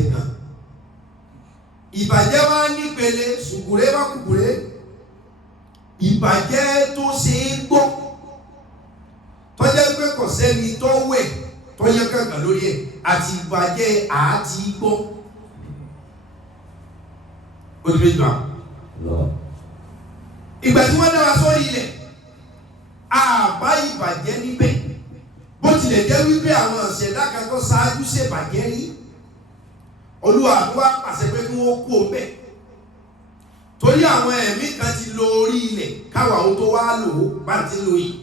bàjẹ́ kan ìbàjẹ́ wa nípele sùkúrẹ́ bá kúkúrẹ́ ìbàjẹ́ tó ṣe é gbọ́ tọ́jẹ́ pé kò sẹ́ni tó wẹ̀ tọ́jẹ́ kankan lórí ẹ̀ àti ìbàjẹ́ àti gbọ́ ó ti fi jù àwọn ìgbà tí wọ́n dára sórí ilẹ̀ àbá ìbàjẹ́ níbẹ̀ bó tilẹ̀ jẹ́ wípé àwọn ìṣẹ̀dá kan tó ṣáájú ṣèbàjẹ́ rí Olúwa wá pàṣẹ pé kí wọ́n kú òun bẹ̀ torí àwọn ẹ̀mí kan ti lo orí ilẹ̀ káwa ó tó wá lò ó bá ti lò yìí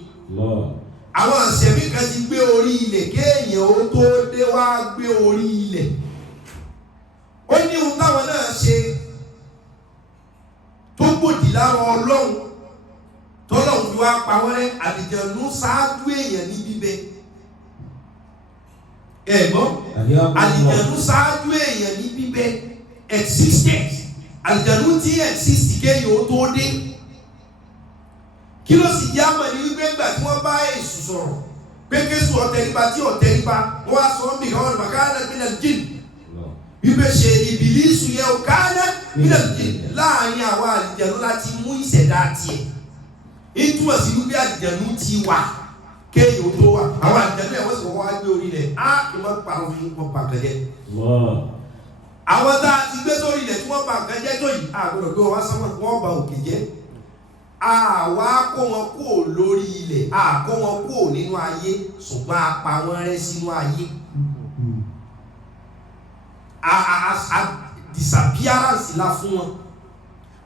àwọn ìṣẹ̀mí kan ti gbé orí ilẹ̀ kéèyàn ó tó dé wá gbé orí ilẹ̀ ó ní ohun táwọn náà ṣe tó gbòdì lára Ọlọ́run tọ́lọ́run fi wá pa wọ́n rẹ́ àlìjànú ṣáájú èèyàn ní bíbẹ ẹ̀gbọ́n àlìjànú ṣáájú èèyàn ní bíbẹ existed àlìjànú tí exist kéèyàn ó tó dé kí ló sì jẹ́ àmọ̀ ní wípé ìgbà tí wọ́n bá Èṣù sọ̀rọ̀ pé Jésù ọ̀tẹ̀ríba tí ọ̀tẹ̀ríba wọ́n wá sọ ọ́n bì káwọn ọ̀nà káàdà minal jinn wípé ṣe ìbílísù yẹ ò káàdà minal jinn láàrin àwọn àlìjànú láti mú ìṣẹ̀dá tiẹ̀ ìtumọ̀ sí wípé àlìjànú ti wà kéèyàn tó wà àwọn àlìjànú ẹ̀ wọ́n sì wọ́n wá gbé orí rẹ̀ á kí wọ́n pa òfin wọn pa nǹkan jẹ́ àwọn tá a ti gbé sórí ilẹ̀ tí wọ́n pa nǹkan jẹ́ tó yìí àgbọ̀dọ̀ gbé wọn wá sánmọ̀ wọ́n ba òkè jẹ́ àwa kó wọn kúrò lórí ilẹ̀ àkó wọn kúrò nínú ayé ṣùgbọ́n a pa wọ́n rẹ́ sínú ayé disappearance la fún wọn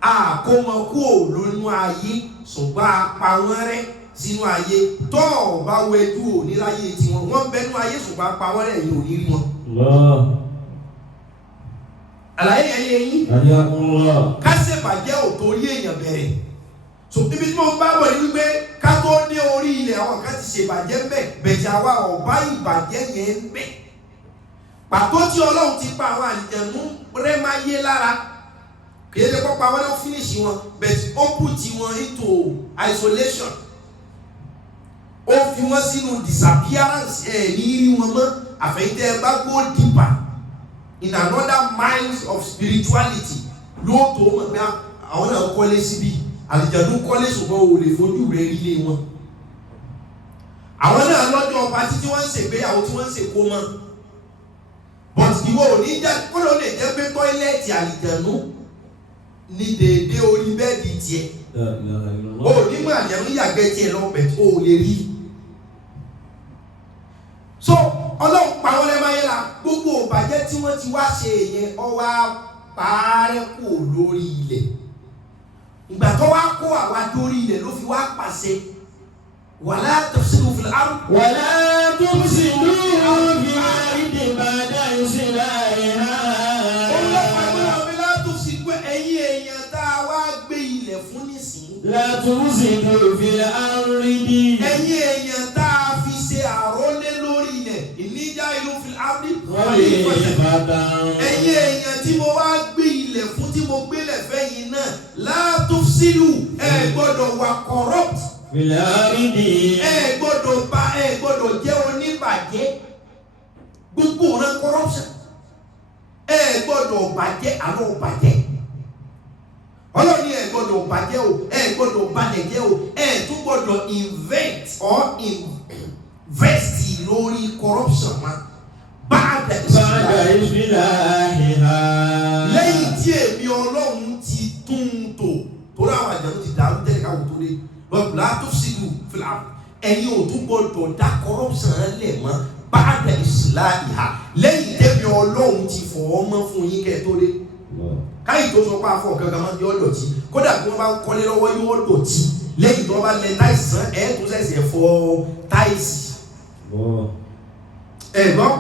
àkó wọn kúrò nínú ayé ṣùgbọ́n a pa wọ́n rẹ́ sínú ayé tó o bá wẹjú òní láyé tiwọn wọ́n bẹnu ayé ṣùgbọ́n a pa wọ́n rẹ́ yìí ò ní rí wọn. àlàyé ẹyẹ yín kásẹ̀bàjẹ́ ò torí èèyàn bẹ̀rẹ̀ so ibi tí mo ń bá bọ̀ ní wípé ká tó ní orí ilẹ̀ àwọn kan ti ṣèbàjẹ́ ń bẹ̀ bẹ̀jẹ̀ àwa ọ̀bá ìbàjẹ́ yẹn ń bẹ̀ pàtó tí Ọlọ́run ti pa àwọn àlìjẹ̀nú rẹ́ máa yé lára kìí ṣe kọ́ pa wọ́n náà finish wọn but ó put wọn into isolation ó fi wọ́n sínú disappearance ẹ̀ ní rí wọn mọ́ àfẹ́yìntẹ́ bá go deeper in another minds of spirituality lóòótọ́ wọn pé àwọn náà kọ́lé síbí àlìjànú kọ́lé ṣùgbọ́n o lè fojú rẹ̀ ilé wọn àwọn náà lọ́jọ́ ọba títí wọ́n ń ṣègbéyàwó tí wọ́n ń ṣèkó mọ́ but ìwọ ò ní jẹ́ kó ló lè jẹ́ pé tọ́ílẹ̀tì àlìjànú ní dédé orí bẹ́ẹ̀dì tiẹ̀ o ní mọ̀ àlìjànú yàgbẹ́ tiẹ̀ lọ́pẹ̀ tó o lè rí so Ọlọ́run pa wọ́n lẹ́máyé la gbogbo ìbàjẹ́ tí wọ́n ti wá ṣe yẹn ọwá parẹ́ kò lórí ilẹ̀ ìgbà tó wá kó àwa dórí ilẹ̀ ló fi wá pàṣẹ wala tufsidu fil ard wala tufsidu fil ardi ba'da islahiha la tufsidu ẹ̀yin èèyàn tá a wá gbé ilẹ̀ fún nísìnyí la tufsidu fil ardi ẹ̀yin èèyàn tá a fi ṣe àrólé lórí ilẹ̀ ìníjà ìlú fil ardi ẹ̀yin èèyàn tí mo wá gbé ilẹ̀ fún tí mo gbélẹ̀ fẹ́yìn náà la tufsidu ẹ gbọ́dọ̀ wà corrupt fil ardi ẹ gbọ́dọ̀ jẹ́ oníbàjẹ́ gbogbo ọ̀nà corruption ẹ gbọ́dọ̀ bàjẹ́ àlọ́ bàjẹ́ Ọlọ́run ní ẹ gbọ́dọ̀ bàjẹ́ o ẹ gbọ́dọ̀ balẹ̀ jẹ́ o ẹ tún gbọ́dọ̀ invent or invest lórí corruption ma ba'da islahiha lẹ́yìn tí èmi Ọlọ́run ti tún tò tó láwọn àjànú ti dàrú tẹ́lẹ̀ káwọn tó dé la tufsidu fil ard ẹ̀yin ò tún gbọ́dọ̀ dá corruption lẹ̀ mọ́ ba'da islahiha lẹ́yìn tẹ́mi Ọlọ́run ti fọ̀ ọ́ mọ́ fún yín kẹ́ tó dé káyì tó sọ pé afọ gangan máa ń yọ dọ̀tí kódà bí wọ́n bá ń kọ́lé lọ́wọ́ yóò dọ̀tí lẹ́yìn tó bá lẹ táìsì sàn ẹ̀ tó ṣẹ̀ṣẹ̀ fọ táìsì ẹ̀gbọ́n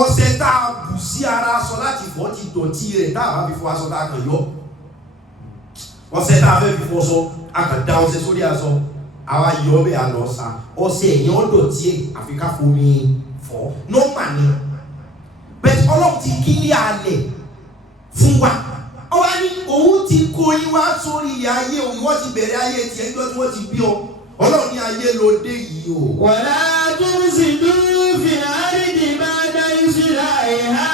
ọṣẹ tá a bù sí ara aṣọ láti fọ̀ ti dọ̀tí rẹ̀ tá a bá fi fọ aṣọ tá a kàn yọ ọṣẹ tá a fẹ́ fi fọ aṣọ a kàn da ọṣẹ sórí aṣọ àwa yọ bẹ́ẹ̀ a lọ sa ọṣẹ ẹ̀yìn ọ̀dọ̀tí ẹ̀ àfi ká fomi fọ̀ nọ́mbà ni bẹ́ẹ̀ Ọlọ́run ti kílí alẹ̀ fún wa ọwá ní òun ti kó yín wá sórí ayé òun wọ́n ti bẹ̀rẹ̀ ayé tí ẹjọ́ tí wọ́n ti bí ọ Ọlọ́run ní ayé ló dé yìí o. wala tufsidu fil ardi ba'da islahiha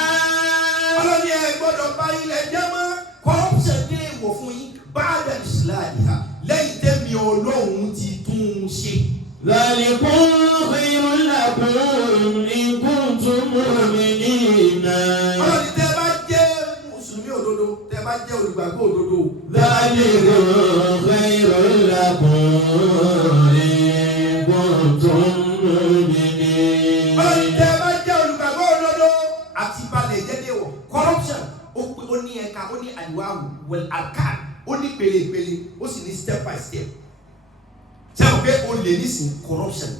gbọ́dọ̀ bá ilẹ̀ jẹ́ mọ́ corruption dé wọ̀ fún yín ba'da islahiha lẹ́yìn tẹ́mi Ọlọ́run ti tún un ṣe. Dhalikum khayrun lakum in kuntum mu'minina. Ọlọ́run tẹ́ bá jẹ́ mùsùlùmí òdodo tẹ́ bá jẹ́ olùgbàgbọ́ òdodo. Dhalikum khayrun lakum in kuntum mu'minina. Ọlọ́run tẹ́ bá jẹ́ olùgbàgbọ́ òdodo àti balẹ̀ jẹ́dẹ̀ wọ̀ corruption ó ní ẹ̀ka ó ní àdìwáwù wẹ̀l arkan ó ní pèlépèlé ó sì ní step by step. Sẹ́wọ̀n pé o lè nísìn corruption.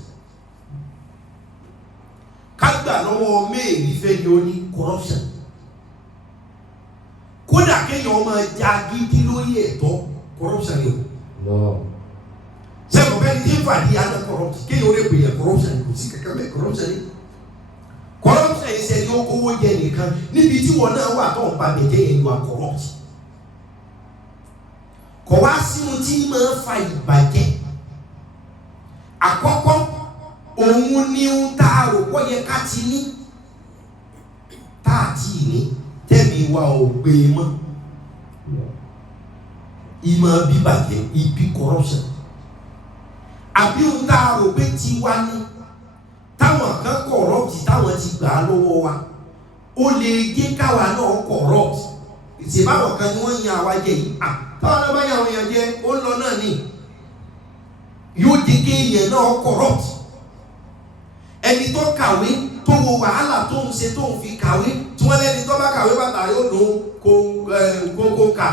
Kágbà lọ́wọ́ méèlì fẹ́ ni ó ní corruption. Kódà kéèyàn máa ja gidi lórí ẹ̀tọ́ corruption ni o. Sẹ́wọ̀n pé ní tí ń fàdí àná corruption kéèyàn ó lè pè é corruption kò sí kankan bẹ́ẹ̀ corruption ni. Corruption yìí sẹ́ni ó kówó jẹ nìkan níbi tí wọn náà wà tó ń pa bẹ̀jẹ̀ yẹn wà corrupt. Kọ̀ wá sínú tí máa fa ìbàjẹ́. Àkọ́kọ́ òun ni ń tá a rò pọ̀ yẹ ká ti ní tá a ti ní tẹ́mi wa ò gbé e mọ́. Ìmọ̀ bíbàjẹ́ ibi corruption. Àbí ń tá a rò pé tiwa ní táwọn kan corrupt táwọn ti gbà á lọ́wọ́ wa ó lè jẹ́ káwa náà corrupt. Ìtìbáwọ̀ kan ni wọ́n yan àwa jẹ yìí. Táwọn náà bá yan àwọn èèyàn jẹ ó ń lọ náà ní. Yóò di kéèyàn náà corrupt. Ẹni tó kàwé tó wo wàhálà tó ń ṣe tó ń fi kàwé tí wọ́n lẹ́ni tó bá kàwé bàtà yóò lò kó kà.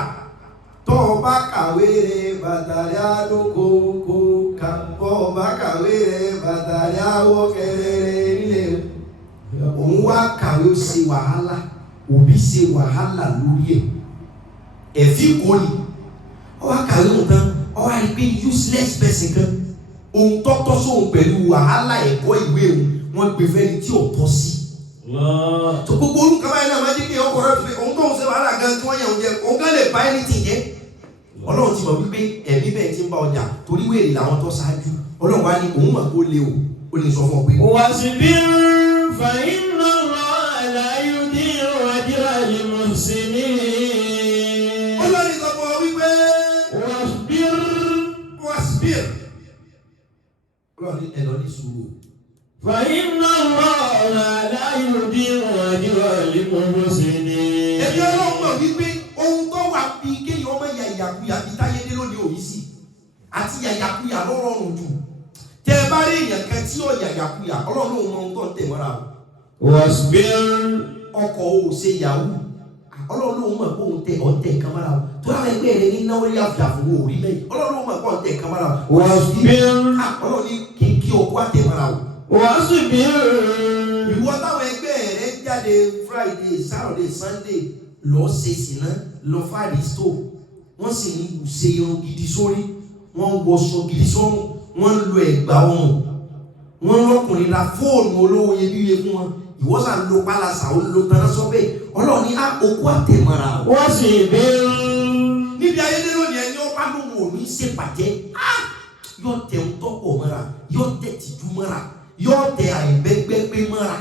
Tó o bá kàwé rẹ̀ bàtà rẹ̀ á ló kó kà. Bó o bá kàwé rẹ̀ bàtà rẹ̀ á wọ́ kẹrẹrẹ nílé. Òun wá kàwé ó ṣe wàhálà òbí ṣe wàhálà lórí ẹ̀. Ẹ̀fí kò ní. Ó wá kàwé òun tán. Ó wá rí pé useless person kan ohun tọ́tọ́ sóhun pẹ̀lú wàhálà ẹ̀kọ́ ìwé wọn gbé fẹ́ni tí ò tọ́ sí. tó gbogbo olùkọ́ báyìí náà máa jẹ́ kí ọkọ̀ rẹ̀ fi ohun tó ń ṣe wàhálà gan tí wọ́n yàn oúnjẹ òun gan lè bá ẹni tì jẹ́. Ọlọ́run ti mọ̀ wípé ẹ̀mí bẹ́ẹ̀ ti ń bá ọjà torí wèrè làwọn tó ṣáájú. Ọlọ́run wá ní òun mọ̀ kó lé o ó lè sọ fún ọ pé. Wasbir fa inna Allaha la yudi'u ajra al-muhsinin. Ọlọ́run sọ fún ọ wípé. Wasbir. Ọlọ́run ẹ̀lọ́ ní sùúrù. Fa inna Allaha la yudi'u ajra al-muhsinin. Ẹ̀mí Ọlọ́run mọ̀ wípé ohun tó wà bí kéèyàn ọmọ yàyàkuyà bí táyé dé lónìí òyìn sí àti yàyàkuyà lọ́rọ̀rùn jù. Tẹ́ ẹ bá rí èèyàn kan tí ó yàyàkuyà Ọlọ́run ló mọ ohun tó ń tẹ̀ mọ́ra o. Wasbir. Ọkọ̀ ò ṣe yahoo. Ọlọ́run ló mọ̀ pé òun tẹ̀ ọ́ tẹ̀ kan mọ́ra o. Tó àwọn ẹgbẹ́ rẹ ní náwó yàfùyàfù wo orí lẹ́yìn. Ọlọ́run ló mọ̀ pé òun tẹ̀ kan mọ́ra o. Wasbir. Ọlọ́run ní kí o kó àtẹ̀ mọ́ra o. Wasbir. Ìwọ táwọn ẹgbẹ́ rẹ jáde Friday, Saturday, Sunday lọ ṣe sìná lọ fàdí stove wọ́n sì ń ṣe irun gidi sórí wọ́n wọṣọ gidi sọ́run wọ́n ń lo ẹ̀gbà ọrùn wọ́n lọ́kùnrin ra fóònù olówó iyebíye fún wọn ìwọ́sà ń lo pálásà ó ń lo taná sọ́bẹ̀ Ọlọ́run ní okú àtẹ̀mọ́ra o. Wasbir. Níbi ayédè lónìí ẹni ọba lóhùn òní ṣèpàjẹ́ yóò tẹ̀ ń tọ́pọ̀ mọ́ra yóò tẹ̀ tìjú mọ́ra yóò tẹ̀ àìbẹ́gbẹ́gbẹ́ mọ́ra.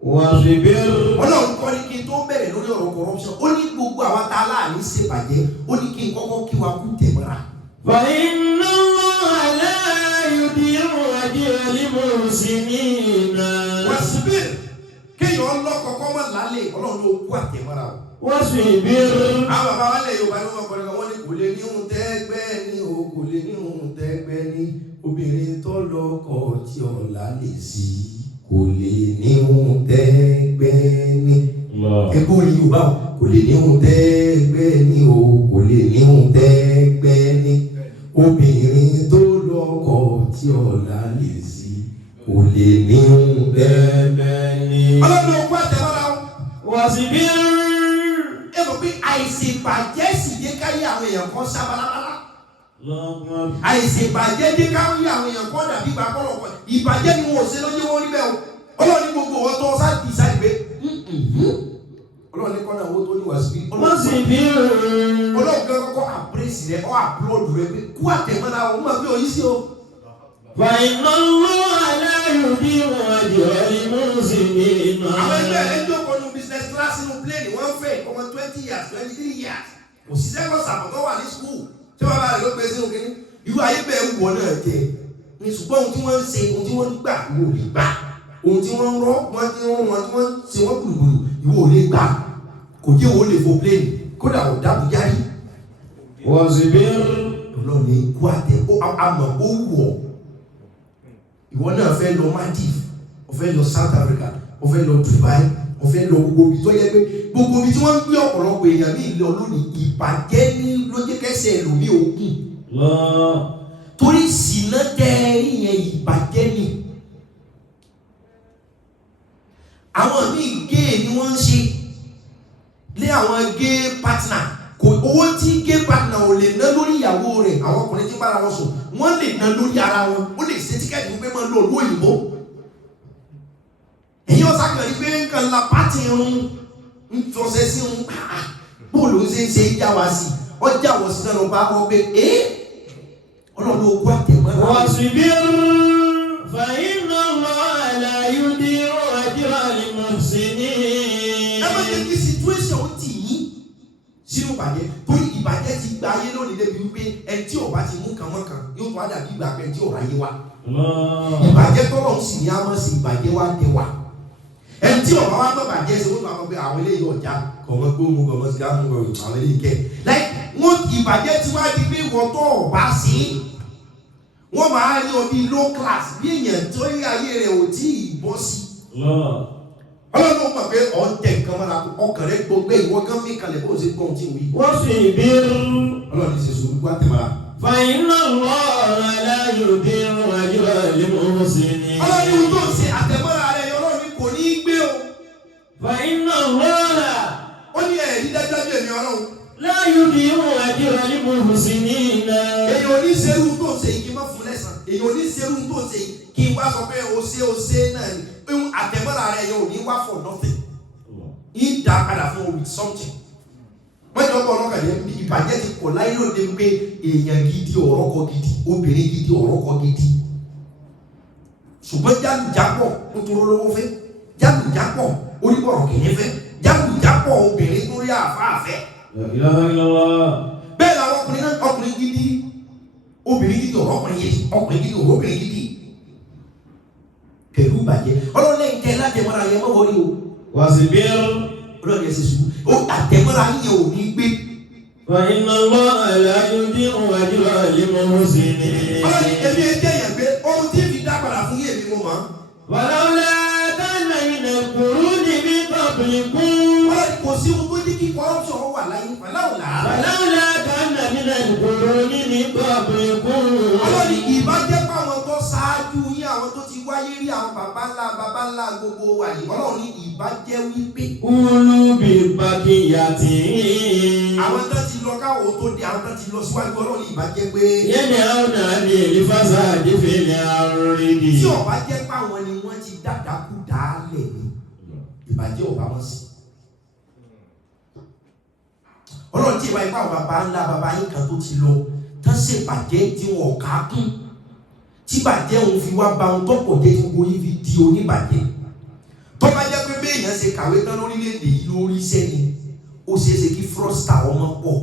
Wasbir. Ọlọ́run kọ́ ní kí n tó bẹ̀rẹ̀ lórí ọ̀rọ̀ corruption ó ní gbogbo àwọn tá a láàrin ṣèpàjẹ́ ó ní kí n kọ́kọ́ kí wa kú tẹ̀ mọ́ra. Fa inna Allaha la yudi'u ajra al-muhsinin. Wasbir kéèyàn lọ́kọ̀ọ́kọ́ mọ́ lálẹ́ Ọlọ́run ló kú àtẹ̀mọ́ra o. Wasbir. Àwọn bàbá wa lẹ̀ Yorùbá ló wọ́n kọ́ nípa wọ́n ní kò lè ní ohun tẹ́gbẹ́ ní o kò lè ní ohun tẹ́gbẹ́ ní obìnrin tó lọ́kọ tí ọ̀la lè sí kò lè ní ohun tẹ́gbẹ́ ní. Ẹgbẹ́ orin Yorùbá kò lè ní ohun tẹ́gbẹ́ ní o kò lè ní ohun tẹ́gbẹ́ ní obìnrin tó lọ́kọ tí ọ̀la lè sí kò lè ní ohun tẹ́gbẹ́ ní. Ọlọ́run ló kú àtẹ̀mọ́ra o. Wasbir. Ẹ mọ̀ pé àìṣèbàjẹ́ sì dé káyé àwọn èèyàn kan sábàlábàlá. Àìṣèbàjẹ́ dé káyé àwọn èèyàn kan dàbí ìgbà pọ̀lọpọ̀ ìbàjẹ́ ni wọn ò ṣe lójú wọn níbẹ̀ o. Ọlọ́run ní gbogbo wọn tó sá dìsáì pé Ọlọ́run ní kọ́nà owó tó ní Wasbir. Wasbir. Ọlọ́run kan kọ́kọ́ àpírẹ́sì rẹ̀ ọ́ àpúlọ́ọ̀dù rẹ̀ pé kú àtẹ̀mọ́ra o mọ̀ pé òyìn sí o. Fa inna Allaha la yudi'u ajra al-muhsinin. Àwọn ẹgbẹ́ rẹ̀ jókòó nu business class nínú plane wọ́n fẹ́ ọmọ 20 years 23 years òṣìṣẹ́ lọ sàmọ̀tọ́ wà ní school tí wọ́n bá rẹ̀ ló gbé sínú kínní irú ayé bẹ́ẹ̀ wọ̀ náà jẹ ní ṣùgbọ́n ohun tí wọ́n ń ṣe ohun tí wọ́n ń gbà ìwọ ò lè gbà ohun tí wọ́n ń rọ́ wọ́n tí wọ́n ṣe wọ́n gbùgbùrù ìwọ ò lè gbà kò jẹ́ òun lè fò plane kódà ò dábùjá rí. wọ́n sì bí ọlọ́ọ̀ni kú àtẹ àmọ̀ ó wọ̀ ìwọ náà fẹ́ lọ Maldives o fẹ́ lọ South Africa o fẹ́ lọ Dubai o fẹ́ lọ gbogbo ibi tó yẹ pé gbogbo ibi tí wọ́n ń gbé ọ̀pọ̀lọpọ̀ èèyàn ní ilé olónìí ìbàjẹ́ ní lójúkẹsẹ̀ ẹlòmíì ogun torí sínà tẹ́ẹ̀rí yẹn ìbàjẹ́ ni àwọn míì gé ni wọ́n ń ṣe lé àwọn gé partner kò owó tí gé partner ò lè ná lórí ìyàwó rẹ̀ àwọn ọkùnrin tí ń bára wọn sùn wọ́n lè ná lórí ara wọn ó lè ṣe tíkẹ́ẹ̀tì wípé máa ń lọ lóyìnbó èyí ọ̀sán kan rí pé nǹkan la pàtì irun ń tọ́sẹ̀ sí irun bóòlù ń ṣe yá wa sí ọjà wọ̀ sí náà bá wọ́n pé ọlọ́run ó kó àtẹ̀mọ́ náà. wọ́n sì bí fàyínà lọ àlàyé ní ọjọ́ àlìmọ̀síní. ẹ má jẹ́ kí situation tì yín sínú ìbàjẹ́ torí ìbàjẹ́ ti gba ayé lónìí débi wípé ẹni tí ọba ti mú kan mọ́kan yóò tó àdàbí ìgbà pẹ́ tí ọ̀rọ̀ ayé wa. ìbàjẹ́ tọ́lọ̀ ń sì ní àmọ́ sí ìbàjẹ́ wa dé wa. ẹni tí ọba wa gbọ́ bàjẹ́ ṣe wọ́n máa gbé àwọn eléyìí ọjà kọ̀ọ̀mọ́ gbóhùn kọ̀ọ̀mọ́ sí káàmù àwọn eléyìí kẹ́ wọ́n ìbàjẹ́ ti wá di pé wọ́n tó ọba sí wọ́n máa rí ọ bí low class bí èèyàn tó rí ayé rẹ̀ ò tí ì bọ́ sí. ọlọ́run mọ̀ pé ọ̀ ń tẹ̀ nǹkan mọ́ra ọkàn rẹ̀ gbogbo ìwọ gán mí kalẹ̀ bó ṣe gbọ́n tí wí. wọ́n sì bí ọlọ́run ṣe sùúrù gbá tẹ̀mọ́ra. fàyínà lọ àlàyé ní ọjọ́ àlìmọ̀síní. ọlọ́run tó ń ṣe àtẹ̀mọ́ra rẹ̀ ọlọ́run kò ní í gbé o. fàyínà lọ́ọ̀rà. ó ní ẹ̀rí dájúdájú èmi ọlọ́run. láyé ní ọjọ́ àlìmọ̀síní náà. èyàn ò ní ṣerú tó ń ṣe kí n má fún lẹ́sàn èyàn ò ní ṣerú tó ń ṣe kí n wá sọ pé o ṣe náà ni pé àtẹ̀mọ́ra rẹ̀ yóò ní wá for nothing yín dá padà fún o with something. wọ́n jọ pọ̀ ọlọ́kàn yẹn ìbàjẹ́ ti pọ̀ láyé lóde pé èèyàn gidi ọ̀rọ̀ kọ gidi obìnrin gidi ọ̀rọ̀ kọ gidi ṣùgbọ́n jálùjápọ̀ ó tó lówó fẹ́ jálùjápọ̀ oníbọ̀rọ̀ kìíní fẹ́ jálùjápọ̀ obìnrin tó rí àfáàfẹ́. bẹ́ẹ̀ làwọn ọkùnrin náà ọkùnrin gidi obìnrin gidi ọ̀rọ̀ ọkùnrin gidi ọkùnrin gidi ọ̀rọ̀ obìnrin gidi pẹ̀lú ìbàjẹ́ ọlọ́lẹ́yìn tẹ́ látẹ̀mọ́ra yẹn mọ́ wọlé o. wà sí bí ọlọ́run yẹn ṣe sùn ó àtẹ̀mọ́ra yẹn ò ní gbé. fàyínà lọ àlàyé ní ọjọ́ àlìmọ̀síní. ọlọ́run ẹbí ẹ jẹ́ yẹn pé ohun tí fi dá padà fún yẹn mi mo mọ̀. wàlọ́lá dáná iná kúrú níbi tọ́pìlì kún. ọlọ́run kò sí ohun tó ní kí corruption wà láyé wàláwùlá. wàlọ́lá dáná iná kúrú níbi tọ́pìlì kún. ọlọ́run ìbàjẹ́ pa àwọn tó ṣáájú yín àwọn tó ti wáyé rí àwọn baba ńlá gbogbo wa yìí ọlọ́run ní ìbàjẹ́ wípé. olùbí bàkìyàtì. àwọn tó ti lọ káwọ́ tó dé àwọn tó ti lọ síwájú ọlọ́run ìbàjẹ́ pé. yẹ́nì àwọn àmì ìlífàṣà àdéfẹ́lẹ́ àrùnrìndì. tí ọba jẹ́ pé àwọn ni wọ́n ti dàdákú dálẹ̀ ni ìbàjẹ́ ọba wọn sí. ọlọ́run tí ìwà ipá baba ńlá baba yín kan tó ti lọ tán ṣèbàjẹ́ tí wọn ò ká kún tí bàjẹ́ òun fi wá ba ohun tó pọ̀ jẹ́ tí gbogbo yín fi di oníbàjẹ́. tó bá jẹ́ pé béèyàn ṣe kàwé tán lórílẹ̀‐èdè yìí lórí iṣẹ́ ni ó ṣeé ṣe kí frosta ọmọ pọ̀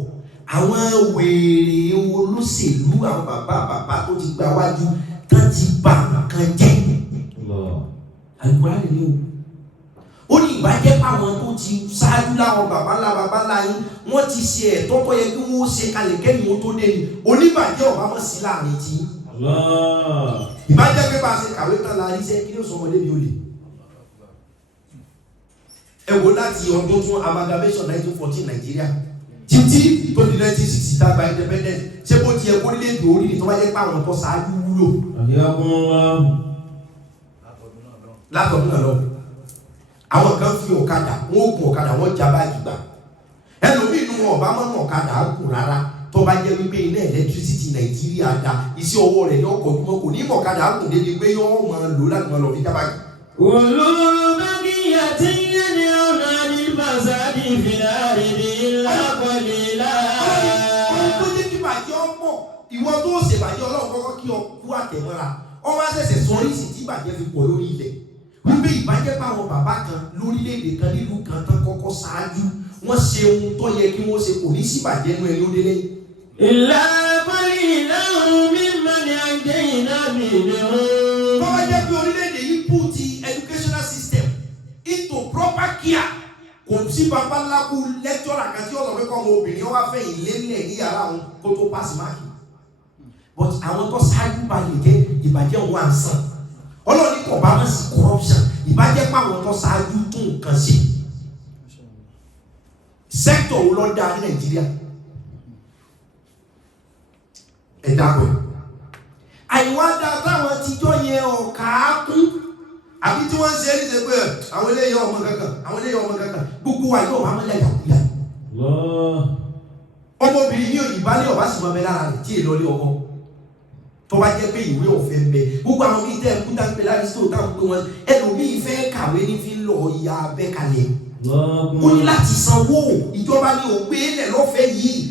àwọn wèrè olóṣèlú àwọn bàbá tó ti gba wájú tán ti bà nǹkan jẹ́ àlùkùránì ni ó ní ìbàjẹ́ pàwọn tó ti ṣáájú láwọn bàbá ńlá yín wọ́n ti ṣe ẹ̀tọ́ tó yẹ kí wọ́n ṣe kalẹ̀ kẹ́yìn ó tó dé ni oníbàjẹ́ ọ̀bá mọ̀ sí láàrin tí ìbàjẹ́ pé bá a ṣe kàwé tán la iṣẹ́ kí ló sọ ọmọdé mi ò lè. ẹ wo láti ọdún fún amalgamation 1914 Nàìjíríà títí tó di 1960 tá a gba independence ṣé bó ti yẹ kó nílé èdè orí ni tó bá jẹ́ pé àwọn tó ṣáájú wúlò. látọ̀dún náà lọ àwọn kan fi ọ̀kadà wọn ò gun ọ̀kadà wọn já báàgì gbà ẹlòmíì inú wọn ọba mọ́nà ọ̀kadà á gùn rárá tó bá jẹ́ wípé iná ẹ̀lẹ́tírísítì Nàìjíríà da iṣẹ́ ọwọ́ rẹ̀ ní ọkọ̀ ojúmọ́ kò ní mọ̀ ọ̀kadà á gùn débi pé yọ́ máa lò láti máa lọ fi já báàgì. olùbákíyàtì yẹn ni ọ̀nà ní màsáàdì fìlàrí ní lápọ̀lélá. ohun tó jẹ́ kí bàjẹ́ ọ̀pọ̀ ìwọ tó ṣèbàjẹ́ Ọlọ́run kọ́kọ́ kí ọ kú àtẹ̀mọ́ra ọmọ àṣẹ̀ṣẹ̀ sọrí sí tí bàjẹ́ fi pọ̀ lórí ilẹ̀ wípé ìbàjẹ́ bá àwọn bàbá kan lórílẹ̀‐èdè kan nílùú kan tán kọ́kọ́ ṣáájú wọ́n ṣe ohun tó yẹ kí wọ́n ṣe kò ní síbàjẹ́ nínú ẹni ó délé. Ìlà qalilan mimman anjayna minhum. Bọ́wọ́ jẹ́ pé orílẹ̀-èdè yìí put the educational system into proper care. Kò sí bàbá ńlá kú lẹ́kítọ́rà kan tí ó sọ pé kọ́ ọmọ obìnrin wá fẹ́ ìlélẹ̀ ní yàrá àwọn kó tó pass máàkì. But àwọn tó ṣáájú bá lè jẹ́ ìbàjẹ́ òun à ń sàn. Ọlọ́ọ̀ni kò bá wọn sí corruption ìbàjẹ́ pàwọn tó ṣáájú tún nǹkan ṣe. Sector wo ló dá ní Nàìjíríà? Ẹ dábọ̀. Àìwá dá táwọn tíjọ́ yẹn ọ̀kà kún. Àbí tí wọ́n ń ṣe ní ṣe pé àwọn eléyìí ọmọ kankan gbogbo wa yóò máa mọ́lẹ̀ yàkúyà. Ọmọbìnrin ní òyìnbá ní ọ̀bá sì máa bẹ lára rẹ̀ tí èlò ilé ọkọ. Tó bá jẹ́ pé ìwé ọ̀fẹ́ ń bẹ gbogbo àwọn bíi tẹ́ ẹ̀kú dáńpé láti sọ táwọn pé wọn ẹlòmíì fẹ́ kàwé ní fi ń lọ ìyá abẹ́ kalẹ̀. Ó ní láti sanwó ìjọba ní ògbé lẹ̀ lọ́fẹ̀ẹ́ yìí.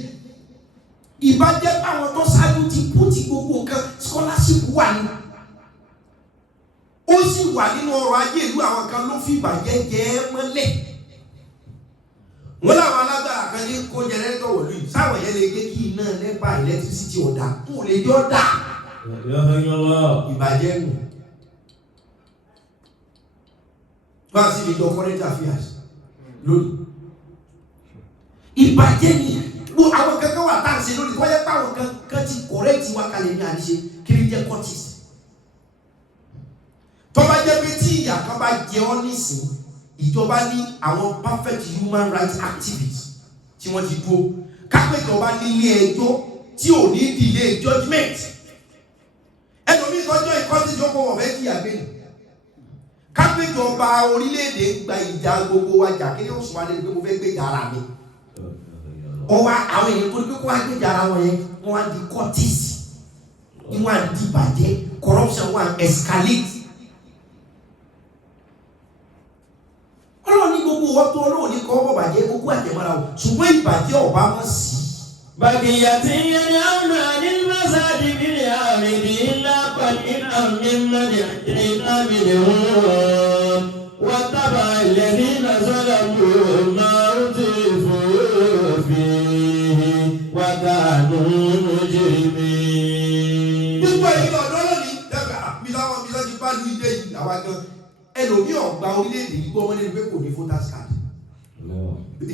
Ìbàjẹ́ báwọn tó ṣáájú ti kú ti gbogbo nǹkan scholarship wà ní. Ó sì wà nínú ọrọ̀ ajé ìlú àwọn kan ló fi ìbàjẹ́ jẹ ẹ́ mọ́lẹ̀. Wọ́n láwọn alágbára kan ní kó jẹnẹrétọ̀ wọ̀lú yìí sáwọn yẹn lè gé kí iná nẹ́pà electricity ọ̀dà kó lè jọ dà. Ìbàjẹ́ nù. Wọ́n á sì lè jọ current affairs lónìí. Ìbàjẹ́ ni àwọn kankan wà tá à ń ṣe lónìí wọ́n yẹ pé àwọn kankan ti correct wa kalẹ̀ ní àníṣe kí ni jẹ́ cortis. Tó bá jẹ́ pé tí ìyà kan bá jẹ ọ́ nísìn ìjọba ní àwọn perfect human rights activists tí wọ́n ti dúró kápẹ́jọba nílé ẹjọ́ tí ò ní delay judgement ẹlòmíì kọjọ́ ìkọ́sí ìjọba ọ̀fẹ́ kí àgbẹ̀ nù kápẹ́jọba orílẹ̀-èdè gba ìjà gbogbo wa jà kí ni ó sùn wá lé pé mo fẹ́ gbèjà ara mi ọwọ́ àwọn èèyàn tó ní pé kó wá gbèjà ara wọn yẹn wọ́n wá di cortis wọ́n á di ìbàjẹ́ corruption wọ́n á escalate. Ọlọ́run ní gbogbo ọ̀tọ̀ Ọlọ́run ní kọ́ bọ̀ bàjẹ́ gbogbo àjẹmọ́ra o ṣùgbọ́n ìbàjẹ́ ọ̀bá wọn sí. Bàkìyàtì yẹn ni àwọn àní mẹ́sàdì bí i àmìdí ńlá pàdé àmì mẹ́rin àmì ìhùn wọ́n tábà ilẹ̀ ní nàṣọ́lá mú máa ń ti fòfin wọ́n dànù jìmí. Gbogbo èyí ọ̀dọ́ lónìí dẹ́gbà mi láwọn mi lọ́jú bá lu ilé yìí àwa gan ẹlòmíì ọ̀gbà orílẹ̀-èdè yìí gbọ́ wọ́n lé ní pé kò ní voters card.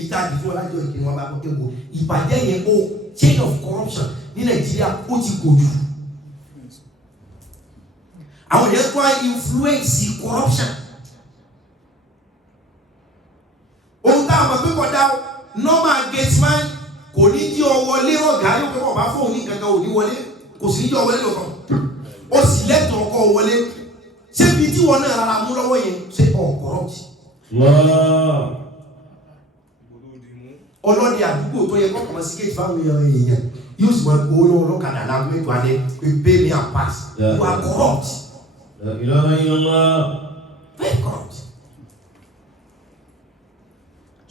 Ìta àdìfún ọlájọ ìkíni wọn bá kọ́ kéwò ìbàjẹ́ yẹn ó chain of corruption ní Nàìjíríà ó ti kò jù. Àwọn yẹn kọ́ influence corruption. Ohun táwọn ọmọ pípọ̀ dá normal gateman kò ní jí ọ wọlé ọ̀gá yóò pé wọ́n bá fóun ní kankan ò ní wọlé kò sì ní jí ọ wọlé lọ́kàn. Ó sì lẹ́tọ̀ọ́ ọkọ̀ wọlé. Ṣé bí tí wọn náà rárá mú lọ́wọ́ yẹn ṣe corrupt? Ọlọ́dẹ àdúgbò tó yẹ kọ́kọ́ mọ́ sí kéèjì fáwọn èèyàn yóò sì máa gbowó lọ́wọ́ ọlọ́kadà lágbo ètò alẹ́ pé pay me and pass. You are corrupt. Very corrupt.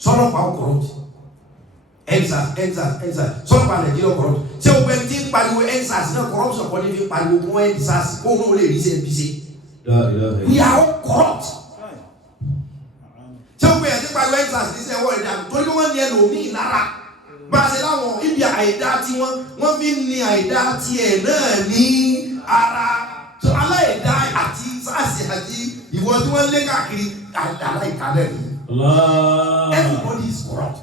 Sọ́lọ́pàá ó corrupt. EndSARS sọ́lọ́pàá Nàìjíríà corrupt. Ṣé o bẹ́ẹ̀ tí ń pariwo EndSARS náà corruption kọ́ ní fi pariwo fún EndSARS kó náà ó lè rí sí NPC. We are all corrupt. Ṣé o bẹ́ẹ̀ tí ń pariwo EndSARS ní sẹ́wọ́ ẹ̀dá torí wọ́n ní ẹlòmíì lára bá a ṣe láwọn ibi àìdá tí wọ́n fi ń ní àìdá tiẹ̀ náà ní ara aláìdá àti SARS àti ìwọ tí wọ́n lé káàkiri aláìkálẹ̀ ni. Everybody is corrupt.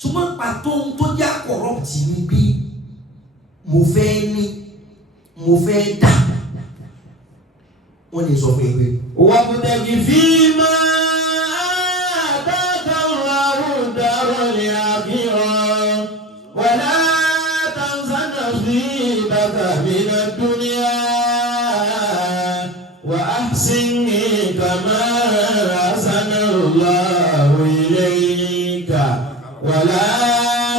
Ṣùgbọ́n pàtó tó já corrupt ni bí mo fẹ́ dà wọ́n ní sọ fún ẹgbẹ́. Wà bùtẹ̀kì fi máa dáadáa Allahu darul akhirah wa la tansa nasibaka minad dunya wa ahsin kama ahsana Allahu ilayka wa la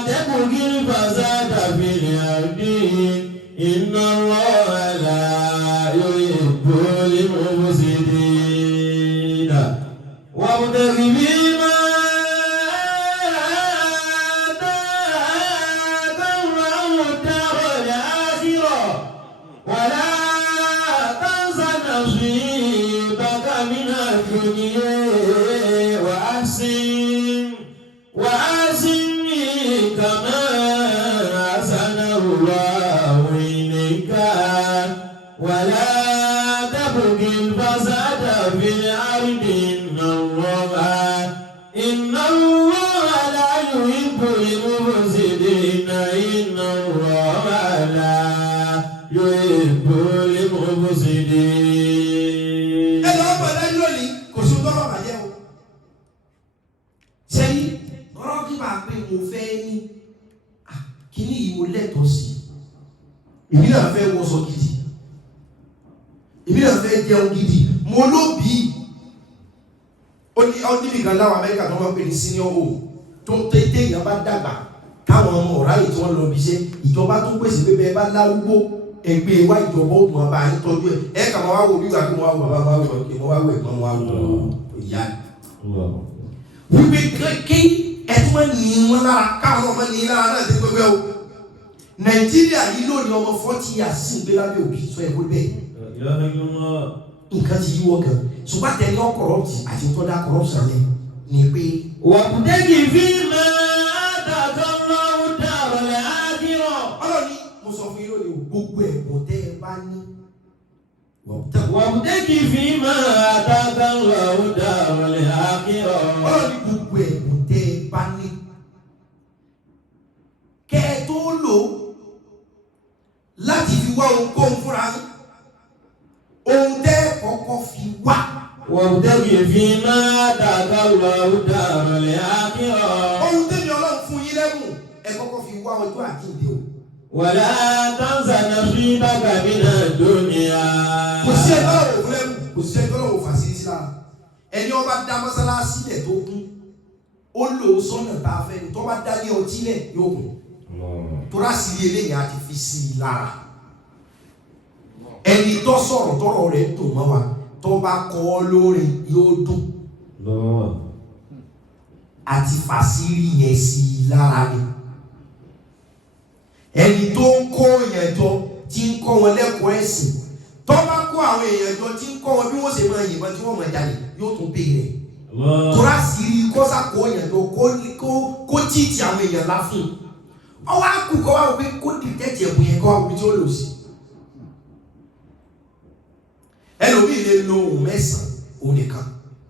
tabghil fasada fil ardi inna Allaha la yuhibbul mufsidin wabtaghi fima ataka Allahu ad-daral akhirah wa la tansa nasibaka minad الدنيا وأحسن كما أحسن الله إليك ولا تبغ الفساد في الأرض إن الله لا يحب المفسدين إن الله لا يحب المفسدين. ẹ lọ́wọ́ bọ̀ lẹ́yìn lónìí kò sí tọ́lọ̀ bàjẹ́ o. sẹ́yìn ọ̀rọ̀ kí máa pé mo fẹ́ ní kíní yìí mo lẹ́tọ̀ọ́ sí èmi náà fẹ́ wọṣọ gidi èmi náà fẹ́ jẹun gidi mo ló bí ọdún nìkan láwọn Amẹ́ríkà tó máa ń pè ní senior home tó tètè èèyàn bá dàgbà káwọn ọmọ ọ̀rá yìí tí wọ́n lọ bí iṣẹ́ ìjọba tó pèsè pé bẹ́ẹ̀ bá láwùgbó ẹgbẹ́ wa ìjọba ó mọ̀ bá yín tọ́jú ẹ̀ kà máa wá wo bí wà kí wọ́n wá wo bàbá wa wọ̀ kí wọ́n wá wo ẹ̀gbọ́n wa wọ̀ ìyá wípé kí ẹ̀tún ní wọn lára káwọn ọmọ ní lára náà ti gbẹgbẹ o Nàìjíríà yìí lónìí ọmọ 40 years sí ìgbé lábẹ́ òbí sọ ẹ̀ wọlé bẹ́ẹ̀ nǹkan ti yíwọ́ gan ṣùgbọ́n àtẹ̀lé ọkọ̀rọ̀tì àti tọ́dá corruption lẹ̀ ní pé. wàkùtẹ́kì fi máa dàgbà lọ́wọ́ dàrọ̀ lẹ́ àdìrọ̀. ọlọ́ni mo sọ fún yín lónìí gbogbo ẹ̀bùn tẹ́ ẹ bá ní. wàkùtẹ́kì fi máa dàgbà lọ́wọ́ dàrọ̀ lẹ́ àdìrọ̀. ọlọ́ni gbogbo ẹ̀bùn tẹ́ ẹ bá ní. kẹ́ ẹ tó lò láti fi wá ohunkóhun fúnra yín. ohun tẹ́ kọ́kọ́ fi wá. wàkùtẹ́kì fi máa dàgbà lọ́wọ́ dàrọ̀ lẹ́ àdìrọ̀. ohun tẹ́mi Ọlọ́run fún yín lẹ́bùn ẹ kọ́kọ́ fi wá ọjọ́ àjíǹde o. wàlá tansa nasibaka mina dunya. kò sí ẹjọ́ lọ́wọ́ òun lẹ́bùn kò sí ẹjọ́ lọ́wọ́ fàṣírí sí lára ẹni ọba dá mọ́sálásí lẹ̀ tó kún ó lò ó sọ́nà tá a fẹ́ ni tó bá dálé ọtí lẹ̀ yóò kún tó rà sí eléyìí àti fi sí i lára ẹni tó sọ̀rọ̀ tọ́rọ̀ rẹ̀ tó mọ́ wa tó bá kọ́ ọ lórí yóò dùn àti fàṣírí yẹn sí i lára ni ẹni tó ń kọ́ èèyàn jọ tí ń kọ́ wọn lẹ́kọ̀ọ́ ẹ̀sìn tó bá kọ́ àwọn èèyàn jọ tí ń kọ́ wọn bí wọ́n ṣe máa yìnbọn tí wọ́n máa jalè yóò tún béèrè tó rà sí i kọ́sà kọ́ èèyàn jọ kó títì àwọn èèyàn láfún ọwọ́ àkù kọ́ wá wípé kó dìtẹ́tì ẹ̀bùn yẹn kọ́ wá wípé tí ó lò sí. ẹlòmíì lè lo ohun mẹ́sàn-án òun nìkan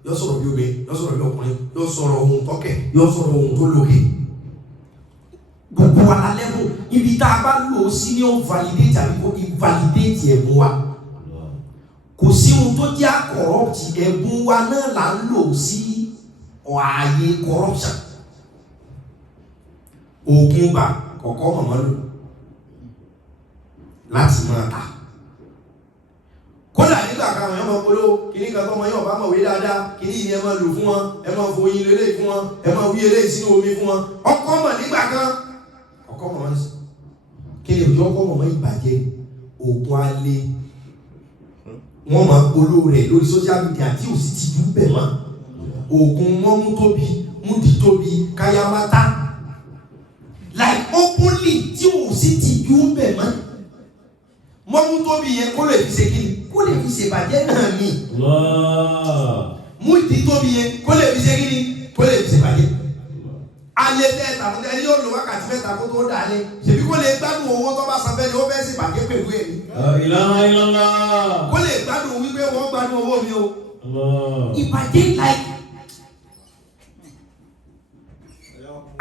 yóò sọ̀rọ̀ bí obìnrin yóò sọ̀rọ̀ bí ọkùnrin yóò sọ̀rọ̀ ohun tọ́kẹ̀ yóò sọ̀rọ̀ ohun tó lókè. gbogbo wa la lẹ́bùn ibi tá a bá lò ó sí ní ó validate àbí kó invalidate ẹ̀bùn wa kò sí ohun tó jẹ́ corrupt ẹ̀bùn wa náà là ń lò sí ààyè corruption. oògùn bá kọ̀kọ́ mọ̀mọ́ lò láti máa ta kódà nígbà kan àwọn ọmọ polówó kìíní kan tọmọ yóò bá mọ̀ wí dáadáa kìíní yìí ẹ máa lò fún wọn ẹ máa foyin lélẹ̀ fún wọn ẹ máa wí eléyìí sínú omi fún wọn ọkọ mọ̀ nígbà kan ọkọ mọ̀ ní kéde òjò ọkọ mọ̀ ìbàjẹ́ oògùn alẹ́ wọn máa polówó rẹ̀ lórí social media tí ò sì ti dùn bẹ̀ mọ́ oògùn mọ́mú tóbi múdi tóbi káyámátá like openly tí ò sì ti dùn bẹ̀ mọ́ mọ́mú tóbi yẹn kó lè fi ṣe kí ni kó lè fi ṣe bàjẹ́ náà ni múdi tóbi yẹn kó lè fi ṣe kí ni kó lè fi ṣe bàjẹ́ alẹ́ tẹ́ tàbí ẹni yóò lo wákàtí mẹ́ta kó tó dà lé ṣèbí kó lè gbádùn owó tó bá san fẹ́ ni ó fẹ́ ṣe bàjẹ́ pẹ̀lú ẹ̀ ni kó lè gbádùn wípé wọ́n gbádùn owó mi o ìbàjẹ́ like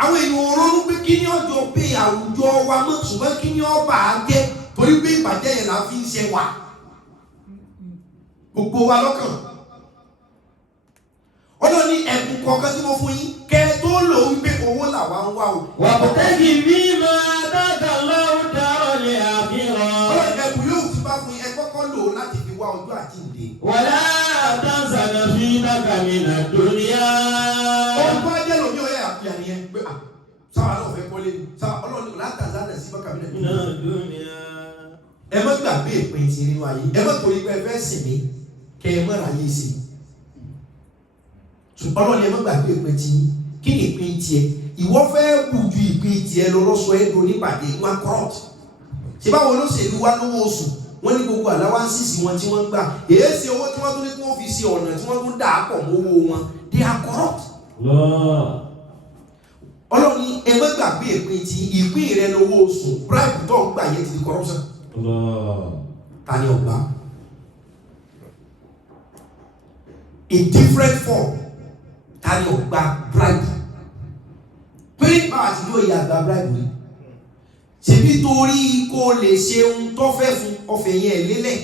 àwọn èèyàn ronú pé kí ni ọjọ́ pé àwùjọ wa mọ̀ ṣùgbọ́n kí ni ọba á jẹ́ torí pé ìbàjẹ́ yẹn la fi ń ṣe wa gbogbo wa lọ́kàn ọlọ́run ní ẹ̀bùn kọ̀ọ̀kan tí mo fún yín kẹ́ ẹ tó lò ó wípé owó làwa ń wá o. wà á tẹ́kì bí máa dàgbà lọ́wọ́ dárọ̀ lè àfihàn. ọlọ́run ẹ̀bùn yóò ti bá fún yín ẹ kọ́kọ́ lò ó láti fi wá ọjọ́ àjíǹde. wàlá àtàǹsà náà fi dàgbà mi nà dúníà. ohun tó ajẹ́ lòmí ọ̀yà àfihàn yẹn pé sáwà náà fẹ́ kọ́lé sáwà ọlọ́run látàzá náà sí bákà mi nà dúníà. ẹ má gbàgbé ìpín ti nínú ayé ẹ má torí pé ẹ fẹ́ sìn mí kẹ ẹ má ráyè sí ọlọ́ni ẹ má gbàgbé ìpín ti kí ni ìpín tiẹ̀ ìwọ fẹ́ bù ju ìpín tiẹ̀ lọ lọ́sọ ẹ̀ lọ nípàdé wọn corrupt ṣé báwo olóṣèlú wa lówó oṣù wọ́n ní gbogbo allowances wọn tí wọ́n gbà èyí ṣe owó tí wọ́n tún ní kí wọ́n fi ṣe ọ̀nà tí wọ́n tún dà á pọ̀ mọ́ owó wọn they are corrupt. Ọlọ́run ní ẹ má gbàgbé ìpín rẹ lówó oṣù bribe tó ń gbà yẹn ti di corruption. Ta ni ọgbà? In different form ta ni ọgbà bribe? Pé báwa ti lóye àgbà bribe rí ṣebí torí kó lè ṣe ohun tó fẹ́ fún ọ̀fẹ́ yẹn lélẹ̀